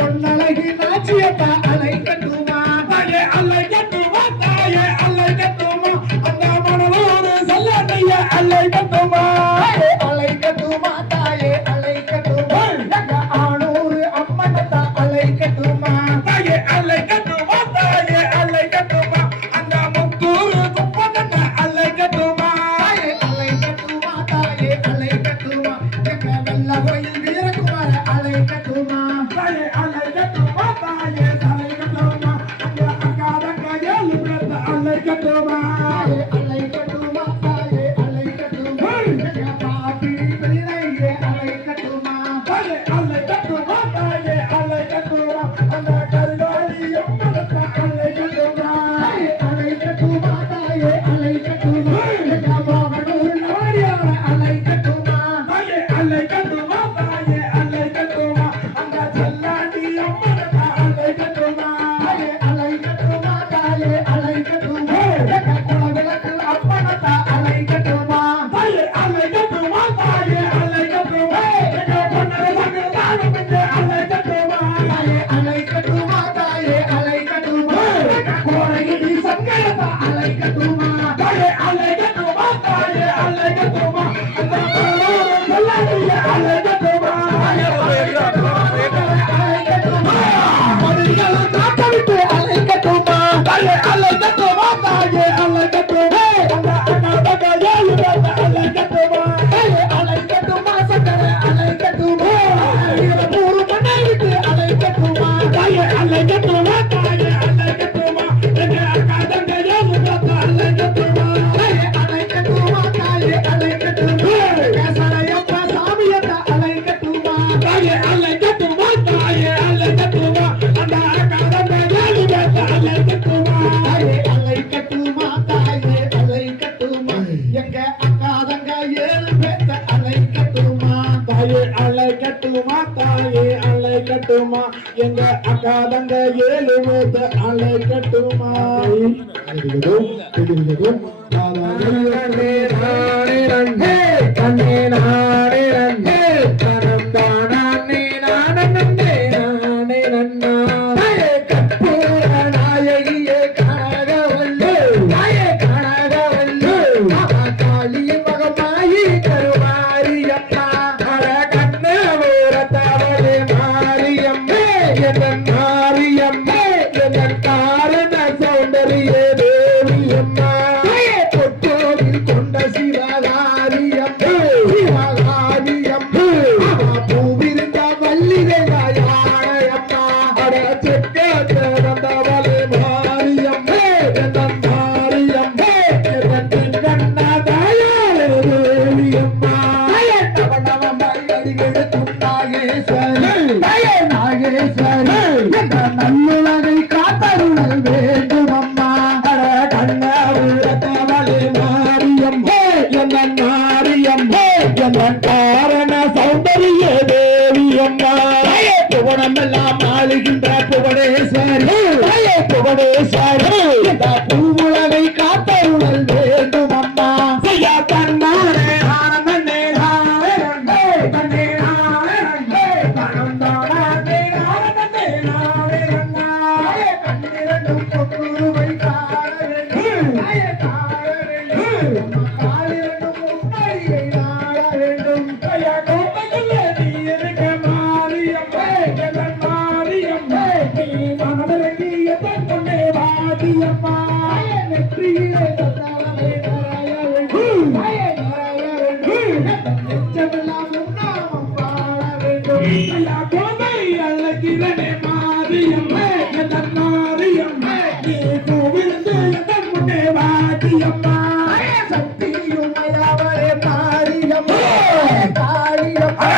பொன்னழகி நாச்சியத்தா அழைக்கட்டுமா தாயே அழைக்கட்டுமா தாயே அழைக்கட்டுமா அந்த மணலூர் செல்லனைய அழைக்கட்டுமா தாயே அழைக்கட்டுமா தாயே அழைக்கட்டுமா எங்க ஆணூரு அம்மனத்தா அழைக்கட்டுமா தாயே அழைக்கட்டுமா தாயே அழைக்கட்டுமா அந்த முத்தூர் குப்பதன அழைக்கட்டுமா தாயே அழைக்கட்டுமா தாயே அழைக்கட்டுமா எங்க வெள்ள கோயில் வீரகுமார அழைக்கட்டுமா தாயே அழைக்கட்டுமா தாயே அழைக்கட்டுமா அந்த அக்காதங்க 7 பேத்த அழைக்கட்டுமா தாயே அழைக்கட்டுமா தாயே அழைக்கட்டுமா எங்க பாப்பி பிள்ளையே அழைக்கட்டுமா தாயே அழைக்கட்டுமா தாயே அழைக்கட்டுமா அந்த கருவாடி அம்மனத்தா அழைக்கட்டுமா தாயே அழைக்கட்டுமா தாயே அழைக்கட்டுமா எங்க மோகனூர் நாடியார அழைக்கட்டுமா தாயே அழைக்கட்டுமா தாயே அழைக்கட்டுமா அந்த செல்லாண்டி அம்மனத்தா அழைக்கட்டுமா தாயே அழைக்கட்டுமா தாயே அழைக்கட்டுமா எங்க குலவிளக்கு அம்மனத்தா அழைக்கட்டுமா தாயே அழைக்கட்டுமா தாயே அழைக்கட்டுமா எங்க பொன்னர சங்கத்தான வந்து அழைக்கட்டுமா தாயே அழைக்கட்டுமா தாயே அழைக்கட்டுமா எங்க கோரையிடி சங்கரத்தா அழைக்கட்டுமா தாயே அழைக்கட்டுமா தாயே அழைக்கட்டுமா அந்த மணலூர் செல்லாண்டிய அழைக்கட்டுமா அழைக்கட்டுமா மதிகளை காத்தவிட்டு அழைக்கட்டுமா தாயே அழைக்கட்டுமா தாயே அழைக்கட்டுமா அந்த அக்காதங்க 7 பேத்த அழைக்கட்டுமா தாயே அழைக்கட்டுமா சக்கரை அழைக்கட்டுமா இருபூரு மண்ணை விட்டு அழைக்கட்டுமா தாயே அழைக்கட்டுமா தாயே அழைக்கட்டுமா எங்க அக்காதங்க 7 பேத்த அழைக்கட்டுமா தாயே அழைக்கட்டுமா தாயே அழைக்கட்டுமா கேசரையப்பா சாமியத்தா அழைக்கட்டுமா தாயே அழைக்கட்டுமா தாயே அழைக்கட்டுமா அந்த அக்காதங்க 7 பேத்த அழைக்கட்டுமா தாயே அழைக்கட்டுமா தாயே அழைக்கட்டுமா எங்க அக்காதங்க 7 பேத்த அழைக்கட்டுமா தாயே அழைக்கட்டுமா தாயே அழைக்கட்டுமா எங்க அக்காதங்க 7 பேத்த அழைக்கட்டுமா கண்ணே நானே நன்னே தனம் தானே நானே நானே நன்னா தாயே கற்பூர நாயகியே கனகவல்லு தாயே கனகவல்லு காளி மகமாயி கருமாரியம்மா அட கண்ணே ஊரத்தவளே மாரியம்மே என் மாரியம்மே என் காரண சௌந்தரிய தேவியம்மா தாயே பொற்றோவில் கொண்ட சிவகாரியம்மா சிவகாரியம்மா பூவிருந்த வல்லிகை யானையம்மா அட செக்க திறந்தவளே மாரியம்மே என் மாரியம்மே என் திங்கண்ண தாயாரே தேவியம்மா தாயே தவணவமாய் அடிகெடுக்கும் நாகேஸ்வரி தாயே நாகேஸ்வரி என்ற நல்லுலகை காத்தருளல் வேண்டும் அம்மா அட கண்ண வெற்றியிலே தந்தாலே நிறைய வேண்டும் தாயே நிறைய வேண்டும் நெஞ்சமெல்லாம் உன்னாமம் பாட வேண்டும் ஐயா கோவை அழகிறனே மாரியம்மே என் மாரியம்மே நீ பூவிருந்து என் முன்னே வாடியம்மா சக்தியும் மயாவரே மாரியம்மா காளியம்மா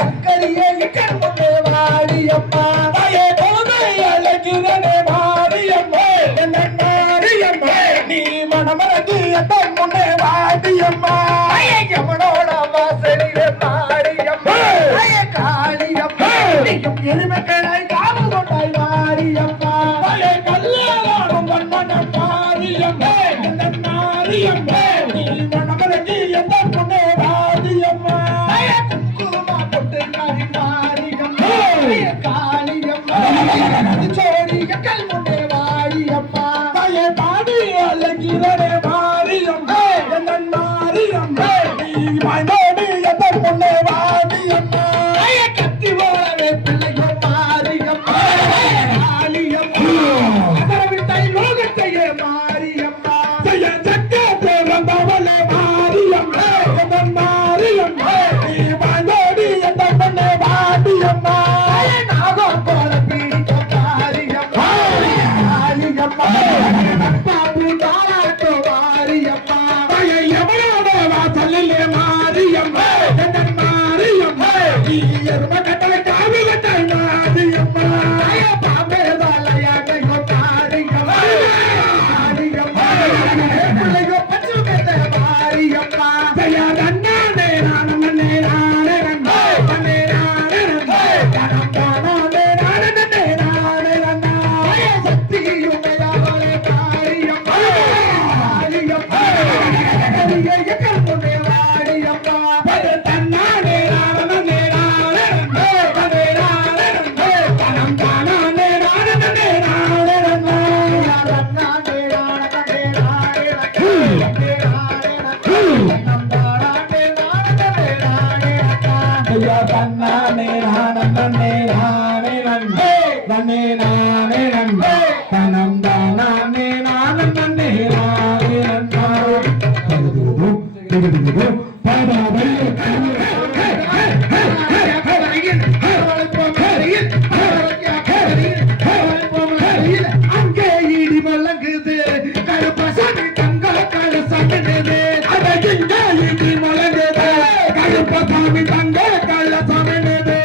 சக்கரியே என் முன்னே வாடியம்மா ஐயா கோவை அழகிறனே மாரியம்மே என் மாரியம்மே நீ மனமறந்து என் முன்னே வாடியம்மா யமனோட வாசலிலே மாரியம்மா காளியம்மா நீயும் எருமக்களாய் காவு கொண்டாய் மாரியம்மா ஐயா கல்யாணம் பண்ண மாரியம்மே என் மாரியம்மே நீ மனமறந்து என் முன்னே வாடியம்மா குங்கும பொட்டு காரி மாரியம்மா காளியம்மா சோடி எங்கள் முன்னே வாடியம்மா ஐயா பாடி அழகிறனே மாரியம்மே என் மாரியம்மே நீ வாய்ந்தோடி என் முன்னே வாடியம்மா கத்தி போலவே பிள்ளையோ மாரியம்மா காளியம்மா அதரவிட்டை லோகத்தையே மாரியம்மா ஐயா சக்க பிறந்தவளே மாரியம்மே என் மாரியம்மே நீ வாய்ந்தோடி என் முன்னே வாடியம்மா நாகம் போல பீடிக்கும் மாரியம்மா காளியம்மா பாபு தாளாட்டோ மாரியம்மா ஐயா எவனோட வாசலிலே மாரியம்மே என் மாரியம்மே நீ எரும கட்டளை காவி கட்டாய் மாரியம்மா பாம்பே வாழையாகையோ மாரியம்மா காளியம்மா பிள்ளையோ பச்சு கேட்ட மாரியம்மா ஐயா நன்னானே நானே நானே நன்னே நன்னே நானே நன்னே தனம் தானே நானே நன்னே நானே நன்னா சக்தியும் மயாவரே மாரியம்மா காளியம்மா சக்கரியே எங்கள் முன்னே வாடியம்மா தன்னானே நானே நானே நன்னே நன்னே நானே நன்னே தனம் தானே நானே நன்னே நானே நன்னா ஐயா தன்னானே நானே நானே நன்னே நன்னே நானே நன்னே தனம் தானே நானே நன்னே நானே நன்னா அங்கே இடி வழங்குது கருப்பசாமி தங்க கலசமிடுது கருப்பசாமி தங்க கள்ள சமனது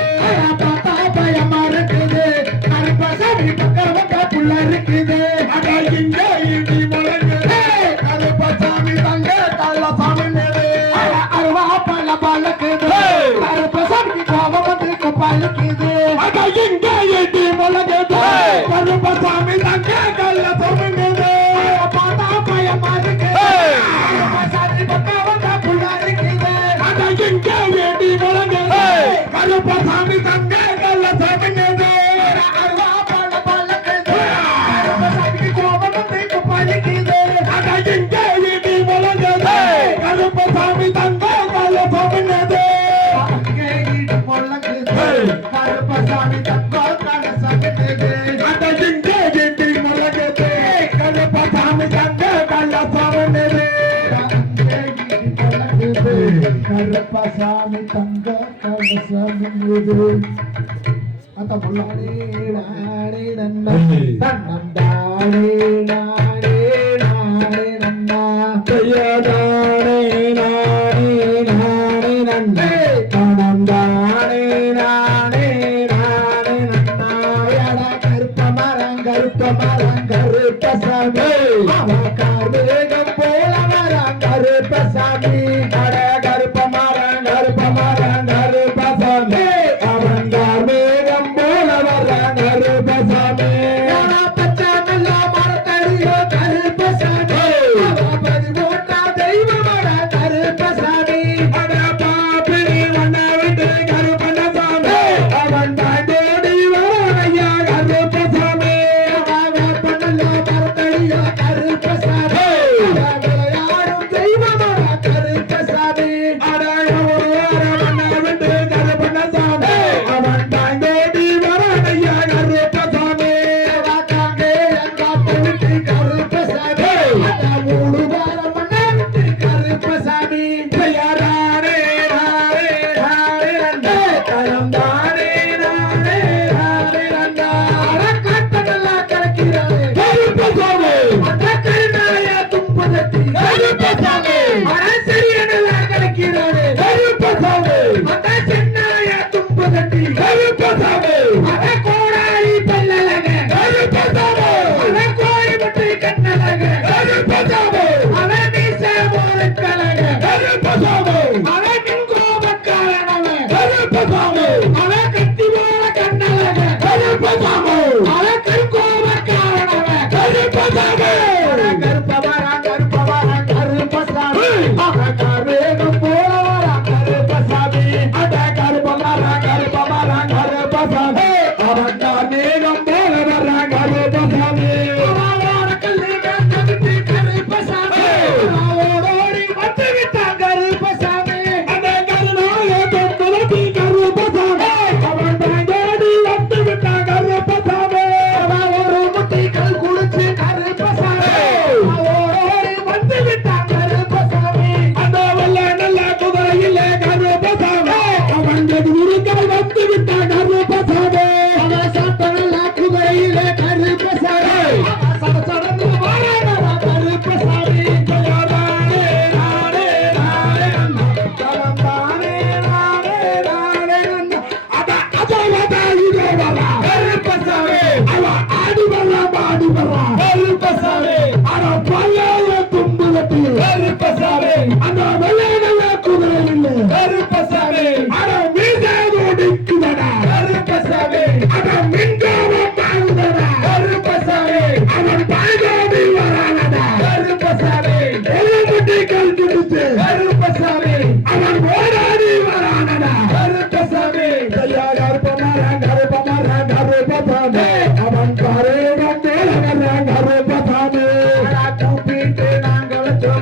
பார்த்தா பயமா இருக்குது கருப்பசாமி பக்கம் வந்தா புள்ள இருக்குது அட இங்க இடி முழங்குது கருப்பசாமி தங்க கள்ள சமனது அருவா பல பழக்குது கருப்பசாமி கோபம் வந்து பழுக்குது அட இங்க இடி முழங்குது கருப்பசாமி தங்க கள்ள சமனது பார்த்தா பயமா இருக்குது கருப்பசாமி பக்கம் வந்தா புள்ள இருக்குது அட இங்க இடி முழங்குது கருப்பசாமி தங்க கள்ள சமனது அருவா பல பழக்குது கருப்பசாமி கோபம் வந்து பழுக்குது அட இங்க இடி முழங்குது கருப்பசாமி தங்க கள்ள சமனது அங்கே இடி முழங்குது கருப்பசாமி தங்க கலசமிடுது அட இங்க இடி முழங்குது கருப்பசாமி தங்க கள்ள சமனது கருப்பசாமி தங்க கலசமிடுது அத முன்னாடி நானே நன்னா தன்னம் தானே நானே நானே நன்னா தானே நானே நானே நன்னே தனம் தானே நானே நானே நன்னா கருப்ப மரம் கருப்பசாமி கார்மேகம் போல மரம் கருப்பசாமி அட கருப்ப மரம் கருப்பசாமி அவன் மேகம் போல வர கருப்பசாமி பச்சை நல்ல மரத்தடியோ கருப்பசாமி பதிமூட்டா தெய்வமட கருப்பசாமி அட பாப்பினி வண்ண விட்டு கருப்பண்ணசாமி அவன் தாண்டோடி வரையா கருப்பசாமி பண்ணல மரத்தடியோ கருப்பசாமி விளையாடும் தெய்வமட கருப்பசாமி அட வண்ண விட்டு கருப்பண்ணசாமி அவன் தாண்டோடி வரையா கருப்பசாமி காங்கே எங்காத்த விட்டு கருப்பசாமி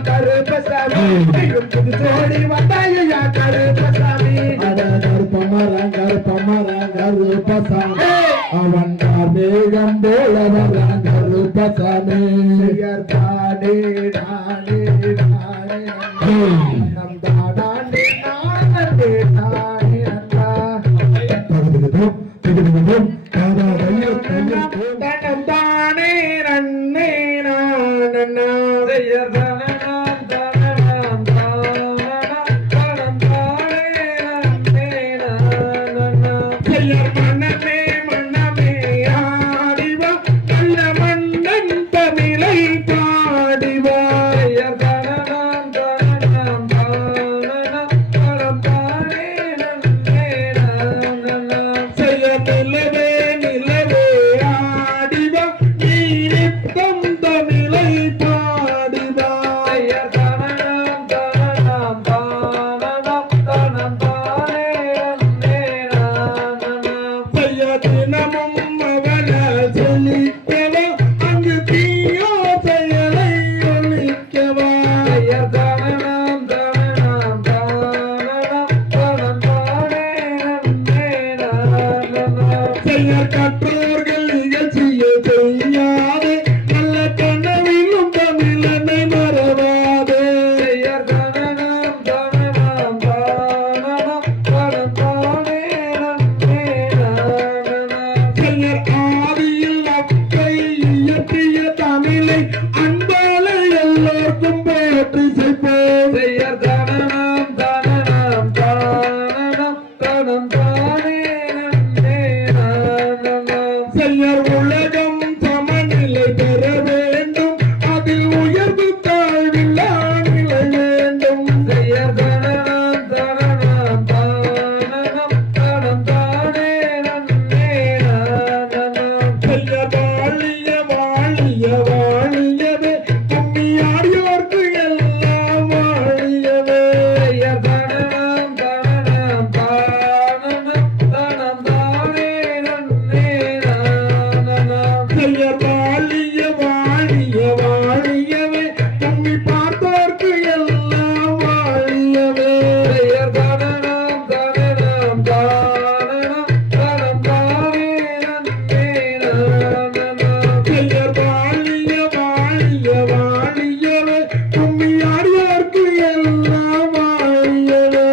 கருப்பசாமி புது ஜோடி வந்தாயா கருப்பசாமி கருப்பமரம் கருப்பசாமி அவன் மேகம் போல வரான் கருப்பசாமி தானே நானே நானே நம் தானே நானே நானே தனம் தானே நன்னே நானே கற்றோர்கள் நிகழ்ச்சியை செய்யாது நல்ல கனவிலும் தமிழனை மறவாது ஆதியில் அப்பை இயற்றிய தமிழை அன்பால எல்லோருக்கும் போற்றி செய்ப்போம் உலகம் சமநிலை பெற வேண்டும் அதில் உயர்வு தாழ்வில்லா நிலை வேண்டும் வாழிய வாழிய வாழியவே கும்மியாடியோர்க்கு எல்லாம் வாழியவே வாழிய வாழிய வாழியவே கும்மி பார்த்தோர்க்கு எல்லாம் வாழியவே வாழிய வாழிய வாழியவே கும்மியாடியோர்க்கு எல்லாம் வாழியவே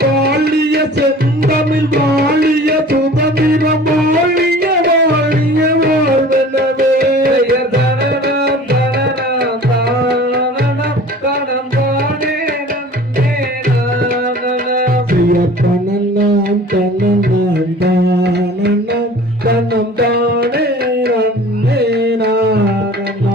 வாழிய செந்தமிழ் வாழிய சுதந்திரம் வாழிய வாழிய வாழ்வெனவே தனநாம் தனநாம் தானநாம் தனம் தானே நன்னே நானநாம்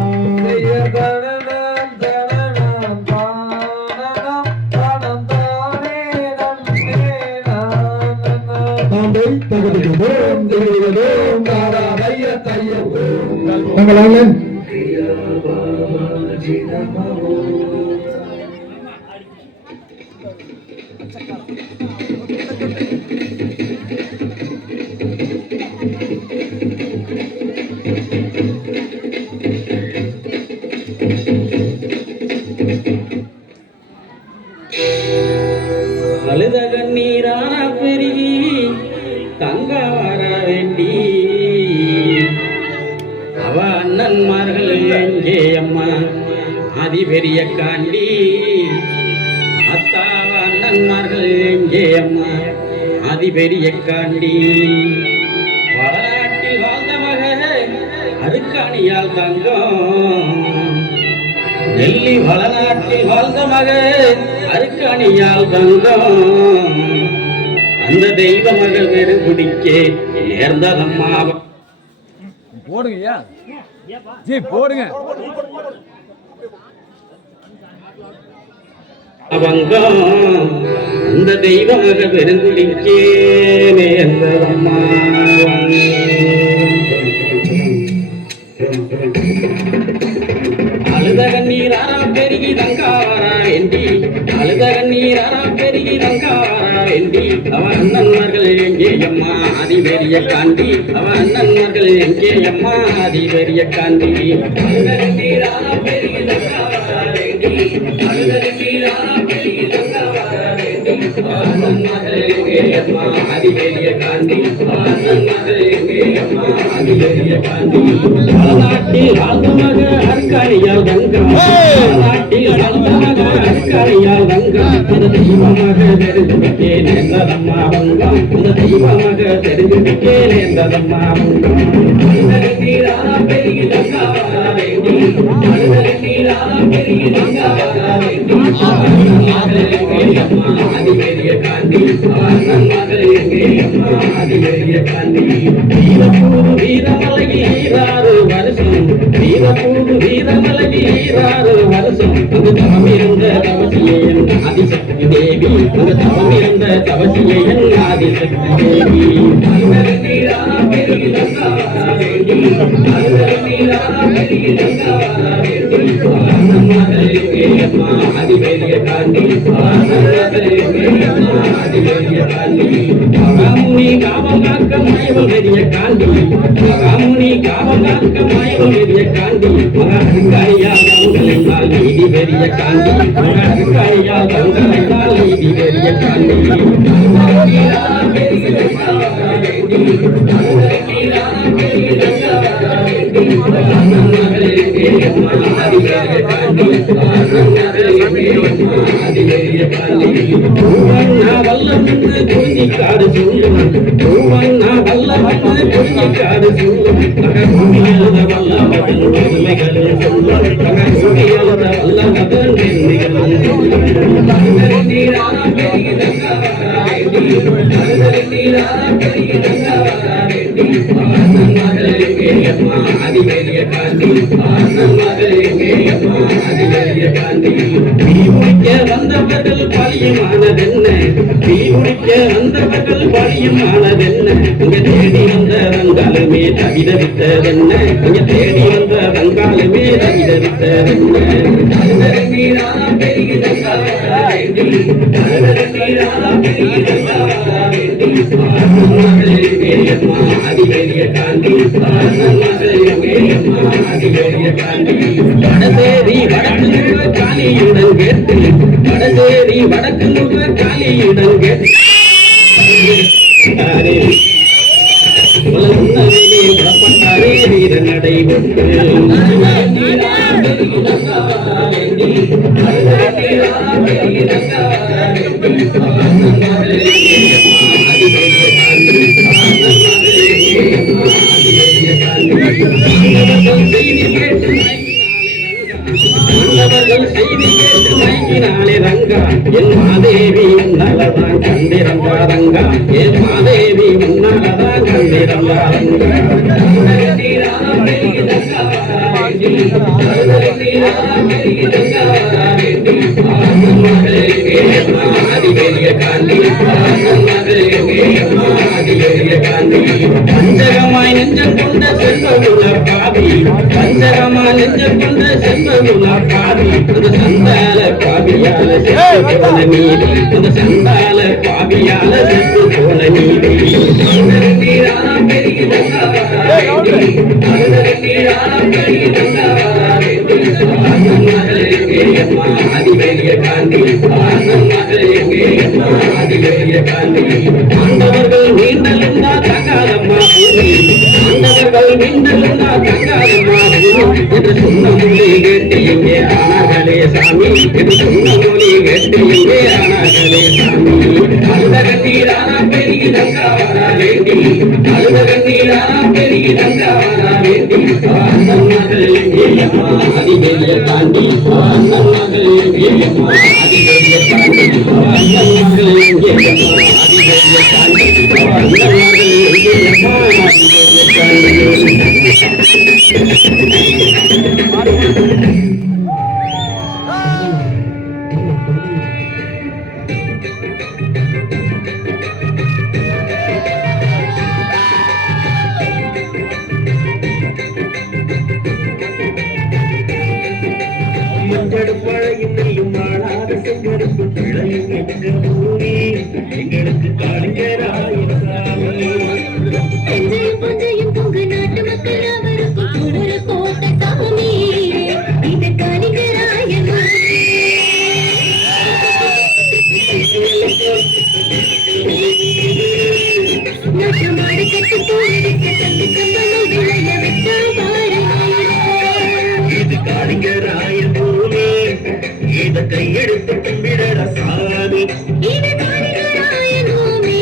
அழுத கண்ணீரான பெருகி தங்க வர வேண்டி அவ அண்ணன்மார்கள் எங்கே அம்மா அதி பெரிய காண்டி அத்தாவ அண்ணன்மார்கள் எங்கே அம்மா அதி பெரிய காண்டி வடநாட்டில் வாழ்ந்த மக அருக்காணியால் தங்கம் நெல்லி வளநாட்டில் வாழ்ந்த மக அருக்காணியால் தங்கம் அந்த தெய்வ மகள் வெறு குடிக்கே நேர்ந்ததம்மா போடுங்கய்யா ஜி போடுங்க அவங்கம் அந்த தெய்வ மகள் வெறு குடிக்கே நேர்ந்ததம்மா அழுத கண்ணீராரா பெருகி தங்காரா வேண்டி அழுத கண்ணீராரா பெருகி தங்காரா வேண்டி அவ அண்ணன்மார்கள் எங்கே அம்மா அதிபெரிய காண்டி அவ அண்ணன்மார்கள் எங்கே அம்மா அதிபெரிய காண்டி அதிபெரிய காண்டி நாட்டில் ஆழ்ந்தமக அற்காரியால் கங்கா நாட்டில் ஆழ்ந்தமக அற்காரியால் கங்கா அந்த தெய்வமாக தெரிஞ்சுக்கே நேர்ந்ததம்மா வங்கா அந்த தெய்வமாக தெரிஞ்சுக்கே நேர்ந்ததம்மா வங்கா அதிபெரிய காண்டி வீரப்பூர் வீரமலையில் ஈராறு வருஷம் வீரப்பூர் வீரமலையில் ஈராறு வருஷம் அங்கு தவமிருந்த தவசியன் ஆதிசக்தி தேவி அங்கு தவமிருந்த தவசியன் ஆதிசக்தி தேவி அதிபெரிய காண்டி மகாமுனி காவங்காக்க மயவல் பெரிய காண்டி மகாமுனி காவங்காக்க மயவல் பெரிய காண்டி மகாரியா தங்களைந்தால் நீதி பெரிய காண்டி மகாரியா தங்களைந்தால் நீதி பெரிய காண்டி காடு சொல்லும் காடு சொல்லும் அதிபெரிய காண்டி வந்தவர்கள் பழியமானதென்ன தீமுடிக்க வந்தவர்கள் பழியமானதென்ன அங்க தேடி வந்த வங்காளமே தவிதவித்ததென்ன அங்க தேடி வந்த வங்காளமே தவிதவித்ததென்ன அதிபெரிய காண்டி வடசேரி வடக்கு காலியுடன் கேட்டு வடசேரி வடக்கு காலியுடன் கேட்டு புறப்பட்டாரே வீர நடைபெற்று செய்தி கேட்டு மயங்கினாலே ரங்கா என் மாதேவி உன்னாலதான் கண்டிரங்கா ரங்கா என் மாதேவி உன்னாலதான் கண்டிரங்கா ரங்கா அதிபெரிய காண்டி பஞ்சகமாய் நெஞ்சம் கொண்ட செல்வமுள்ள பாவி பஞ்சகமாய் நெஞ்சம் கொண்ட செல்வமுள்ள பாவி அந்த சந்தால பாவியால செத்து போன நீதி அந்த சந்தால பாவியால செத்து போன நீதி அதிபெரிய காண்டி அதிபெரிய காண்டி ஆண்டவர்கள் மீண்டலுண்டா தங்காதம்மா பூமி ஆண்டவர்கள் மீண்டலுண்டா தங்காதம்மா பூமி என்று சொன்ன மொழி கேட்டு இங்கே ஆனார்களே சாமி என்று சொன்ன மொழி கேட்டு இங்கே ஆனார்களே சாமி அழுதகத்தீரானா பெரிய தங்காவனா வேண்டி அழுதகத்தீரானா பெரிய தங்காவனா வேண்டி அண்ணன்மகள் எங்கேயம்மா அதிபெரிய காண்டி அண்ணன்மகள் எங்கேயம்மா அதிபெரிய காண்டி அண்ணன்மகள் எங்கேயம்மா அதிபெரிய காண்டி அண்ணன்மகள் எங்கேயம்மா அதிபெரிய காண்டி மஞ்சள் பழையும் நெய்யும் ஆளாத செங்கருப்பு பிழையும் என்ற பூமி எங்களுக்கு காளிங்கராயன் சாமி. கொஞ்சம் கொஞ்சம் பொங்கு நாட்டு மக்கள் அவருக்கும் ஒரு கோட்டை சாமி இது காளிங்கராயன் நாட்டு மாடு கட்டி போயிருக்க தம்பி கம்பளம் விளைய வச்சா இது காளிங்கராயன் பூமி, இத கையெடுத்து கும்பிடற சாமி. இது காளிங்கராயன் பூமி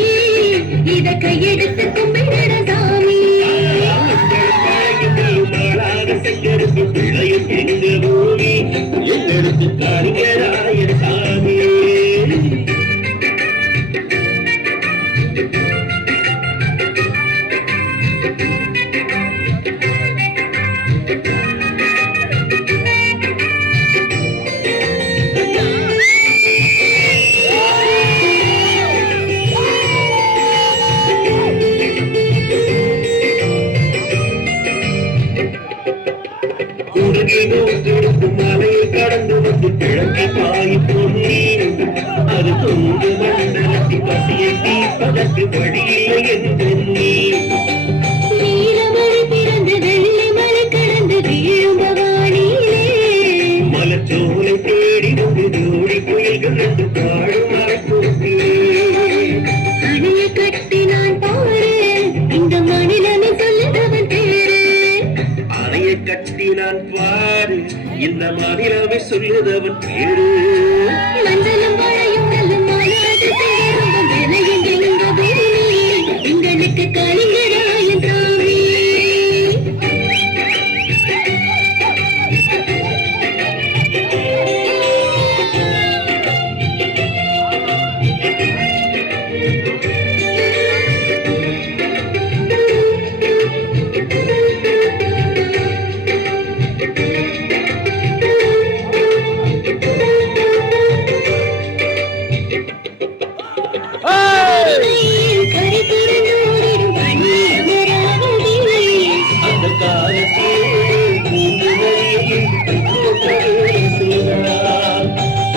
இத கையெடுத்து கும்பிடற சாமி. செங்கருக்கு பிள்ளையும் எங்க பூமி, எங்களுக்கு காளிங்கராயன் சாமி. மலையை கடந்து வந்து கிழக்கை பாய் பொன்னி, அது தொங்கு மண்டலத்தி பசியை தீர்ப்பதற்கு வழியில்லை என்று நீ. வீரமழை பிறந்து வெள்ளி மலை கடந்து வீழும் பவானியிலே மலச்சோலை தேடி வந்து ஜோடி புயல்கள் ரெண்டு பாடும் மரக்கூட்டிலே. அணையை கட்டி நான் பாரு இந்த மாநிலமே சொல்லுதவன் பேரு. அணையை கட்டி நான் பாரு இந்த மாநிலமே சொல்லுதவன் பேரு. மஞ்சளும் மழையும் கல்லும் மாநாடு சேரும் விலையும் எங்க பூமி எங்களுக்கு காளிங்கராயன் சாமி. கரை புரண்டு ஓடிடும் பன்னீரமராவதி. அந்த காலத்தில் மூன்று வழியில் செய்தார்.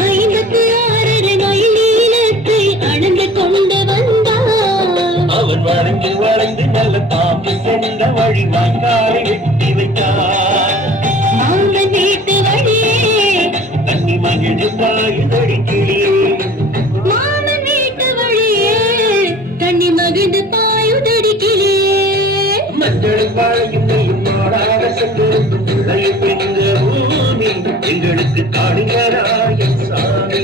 56 மயில் நீளத்தை அளந்து கொண்டு வந்தார். அவன் வளைந்து வளைந்து நல்ல பாம்பு சென்ற வழி வாய்க்காலை வெட்டி வைத்தார். மாமன் வீட்டு வழியே தண்ணி மகிழ்ந்து பாயுதடி கிளியே. மாமன் வீட்டு வழியே தண்ணி மகிழ்ந்து பாயுதடி கிளியே. மஞ்சள் வாழையும் நெய்யும் மாடாக சென்றிருக்கும் பிள்ளையை பெற்ற பூமி எங்களுக்கு காளிங்கராயன் சாமி.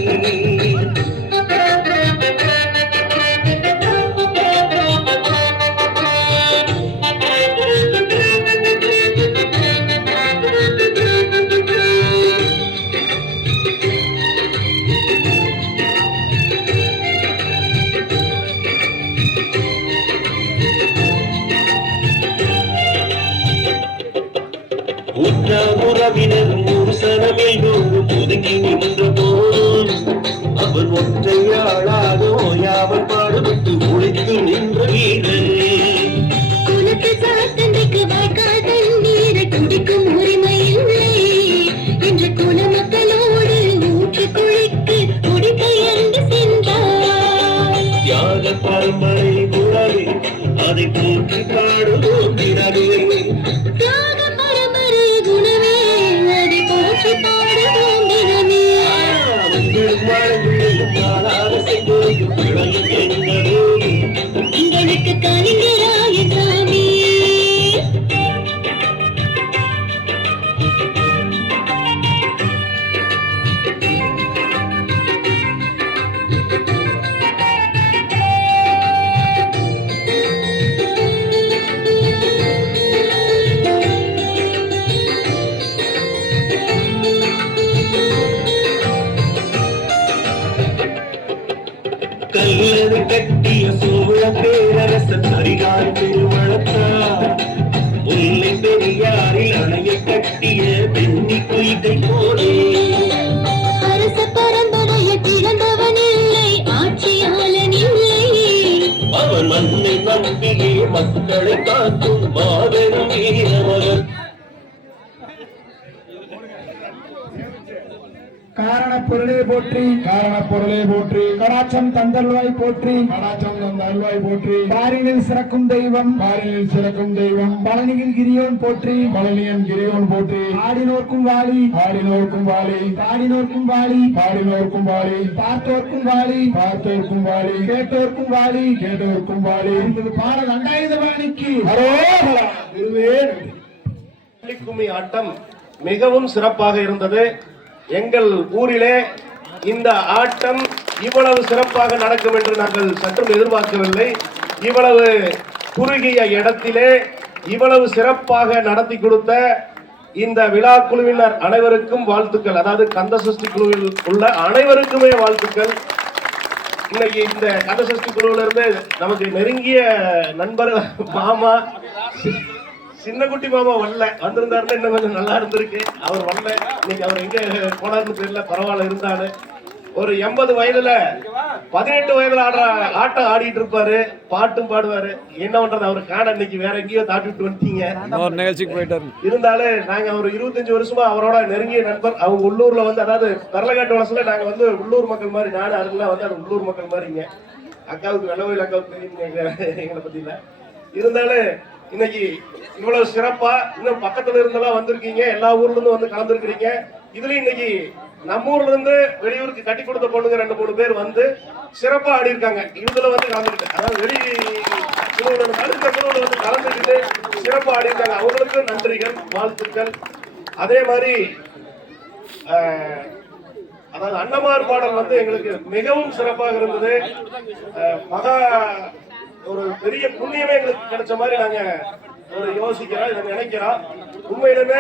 உறவினரும் ஒரு சனமில் ஒதுங்கி நின்ற போதும் அவர் ஒற்றையாளாக ஓயாமல் பாடுபட்டு உழைத்து நின்ற வீரன். குலத்து சாத்தந்தைக்கு வாய்க்கால் தண்ணீரை குடிக்கும் உரிமை இல்லை என்று குலமக்களோடு ஊற்றி குளிக்கு குடிபெயர்ந்து சென்றார். தியாக பரம்பரை உறவே அதை போற்றி பாடுவோம் தினவே. தியாக பரம்பரை குணமே அதை போற்றி பாடுவோம் தினமே. எங்களுக்கு காளிங்கராயன் சாமி. கல்லது கட்டிய சோழ பேரரசன் அரிகால் திருவளத்தார். முல்லை பெரியாரில் அணையை கட்டிய பெண்ணி குயிகை போலே. அரச பரம்பரையை பிறந்தவன் இல்லை ஆட்சியாளன் இல்லை. அவன் மண்ணை நம்பியே மக்களை காக்கும் மாபெரும் வீரமகன். காரண பொருளே போற்றி காரண பொருளே போற்றி கடாட்சம் தந்தல்வாய் போற்றி கடாச்சம் தந்த அல்வாய் போற்றி பாரினில் சிறக்கும் தெய்வம் பாரினில் சிறக்கும் தெய்வம் பழனியில் கிரியோன் போற்றி பழனியன் கிரியோன் போற்றி ஆடினோர்க்கும் வாழி ஆடினோர்க்கும் வாழி பாடினோர்க்கும் வாழி பாடினோர்க்கும் வாழி பார்த்தோர்க்கும் வாழி பார்த்தோர்க்கும் வாழி கேட்டோர்க்கும் வாழி கேட்டோர்க்கும் வாழி என்பது பாடல் அண்டாயுதபாணிக்கு அரோகரா திருவே நன்றி. கும்மி ஆட்டம் மிகவும் சிறப்பாக இருந்தது. எங்கள் ஊரிலே இந்த ஆட்டம் இவ்வளவு சிறப்பாக நடக்கும் என்று நாங்கள் சற்றும் எதிர்பார்க்கவில்லை. இவ்வளவு குறுகிய இடத்திலே இவ்வளவு சிறப்பாக நடத்தி கொடுத்த இந்த விழா குழுவினர் அனைவருக்கும் வாழ்த்துக்கள். அதாவது கந்தசஷ்டி குழுவில் உள்ள அனைவருக்குமே வாழ்த்துக்கள். இன்னைக்கு இந்த கந்தசஷ்டி குழுவில இருந்து நமக்கு நெருங்கிய நண்பர் மாமா சின்ன குட்டி மாமா வரல, வந்திருந்தாருன்னா இன்னும் கொஞ்சம் நல்லா இருந்திருக்கு. அவர் வரல, இன்னைக்கு அவர் எங்க போனார்னு தெரியல. பரவாயில்ல, இருந்தாரு. ஒரு 80 வயதுல 18 வயதுல ஆடுற ஆட்டம் ஆடிட்டு இருப்பாரு, பாட்டும் பாடுவாரு. என்ன பண்றது, அவரு காண இன்னைக்கு வேற எங்கேயோ தாட்டிட்டு வந்துட்டீங்க. நிகழ்ச்சிக்கு போயிட்டாரு. இருந்தாலும் நாங்க ஒரு 25 வருஷமா அவரோட நெருங்கிய நண்பர். அவங்க உள்ளூர்ல வந்து, அதாவது பரலகாட்டு வளசுல நாங்க வந்து உள்ளூர் மக்கள் மாதிரி, நானும் அருங்கெல்லாம் வந்து அது உள்ளூர் மக்கள் மாதிரிங்க. அக்காவுக்கு வெள்ளவையில் அக்காவுக்கு தெரியும் எங்களை பத்தி இல்ல. இருந்தாலும் இன்னைக்கு இவ்வளவு சிறப்பா இன்னும் பக்கத்துல இருந்தெல்லாம் வந்திருக்கீங்க. எல்லா ஊர்ல இருந்து வந்து கலந்துருக்கிறீங்க. இதுல இன்னைக்கு நம்ம ஊர்ல இருந்து வெளியூருக்கு கட்டி கொடுத்த பொண்ணுங்க 2-3 பேர் வந்து சிறப்பா ஆடி இருக்காங்க. இதுல வந்து கலந்துக்கிட்டு, அதாவது வெளி குழுவில் இந்த குழுவில் வந்து கலந்துக்கிட்டு சிறப்பா ஆடி இருக்காங்க. அவங்களுக்கு நன்றிகள், வாழ்த்துக்கள். அதே மாதிரி அதாவது அன்னமார் பாடல் வந்து எங்களுக்கு மிகவும் சிறப்பாக இருந்தது. மகா ஒரு பெரிய புண்ணியமே எங்களுக்கு கிடைச்ச மாதிரி நாங்க ஒரு யோசிக்கிறோம், இதை நினைக்கிறோம். உண்மையிலுமே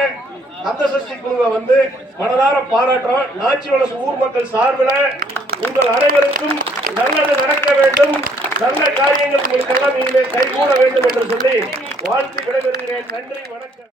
கந்தசஷ்டி குழுவை வந்து மனதார பாராட்டுறோம். நாச்சிவலசு ஊர் மக்கள் சார்பில் உங்கள் அனைவருக்கும் நல்லது நடக்க வேண்டும், நல்ல காரியங்கள் உங்களுக்கு எல்லாம் இனிமேல் கைகூட வேண்டும் என்று சொல்லி வாழ்த்து விடைபெறுகிறேன். நன்றி, வணக்கம்.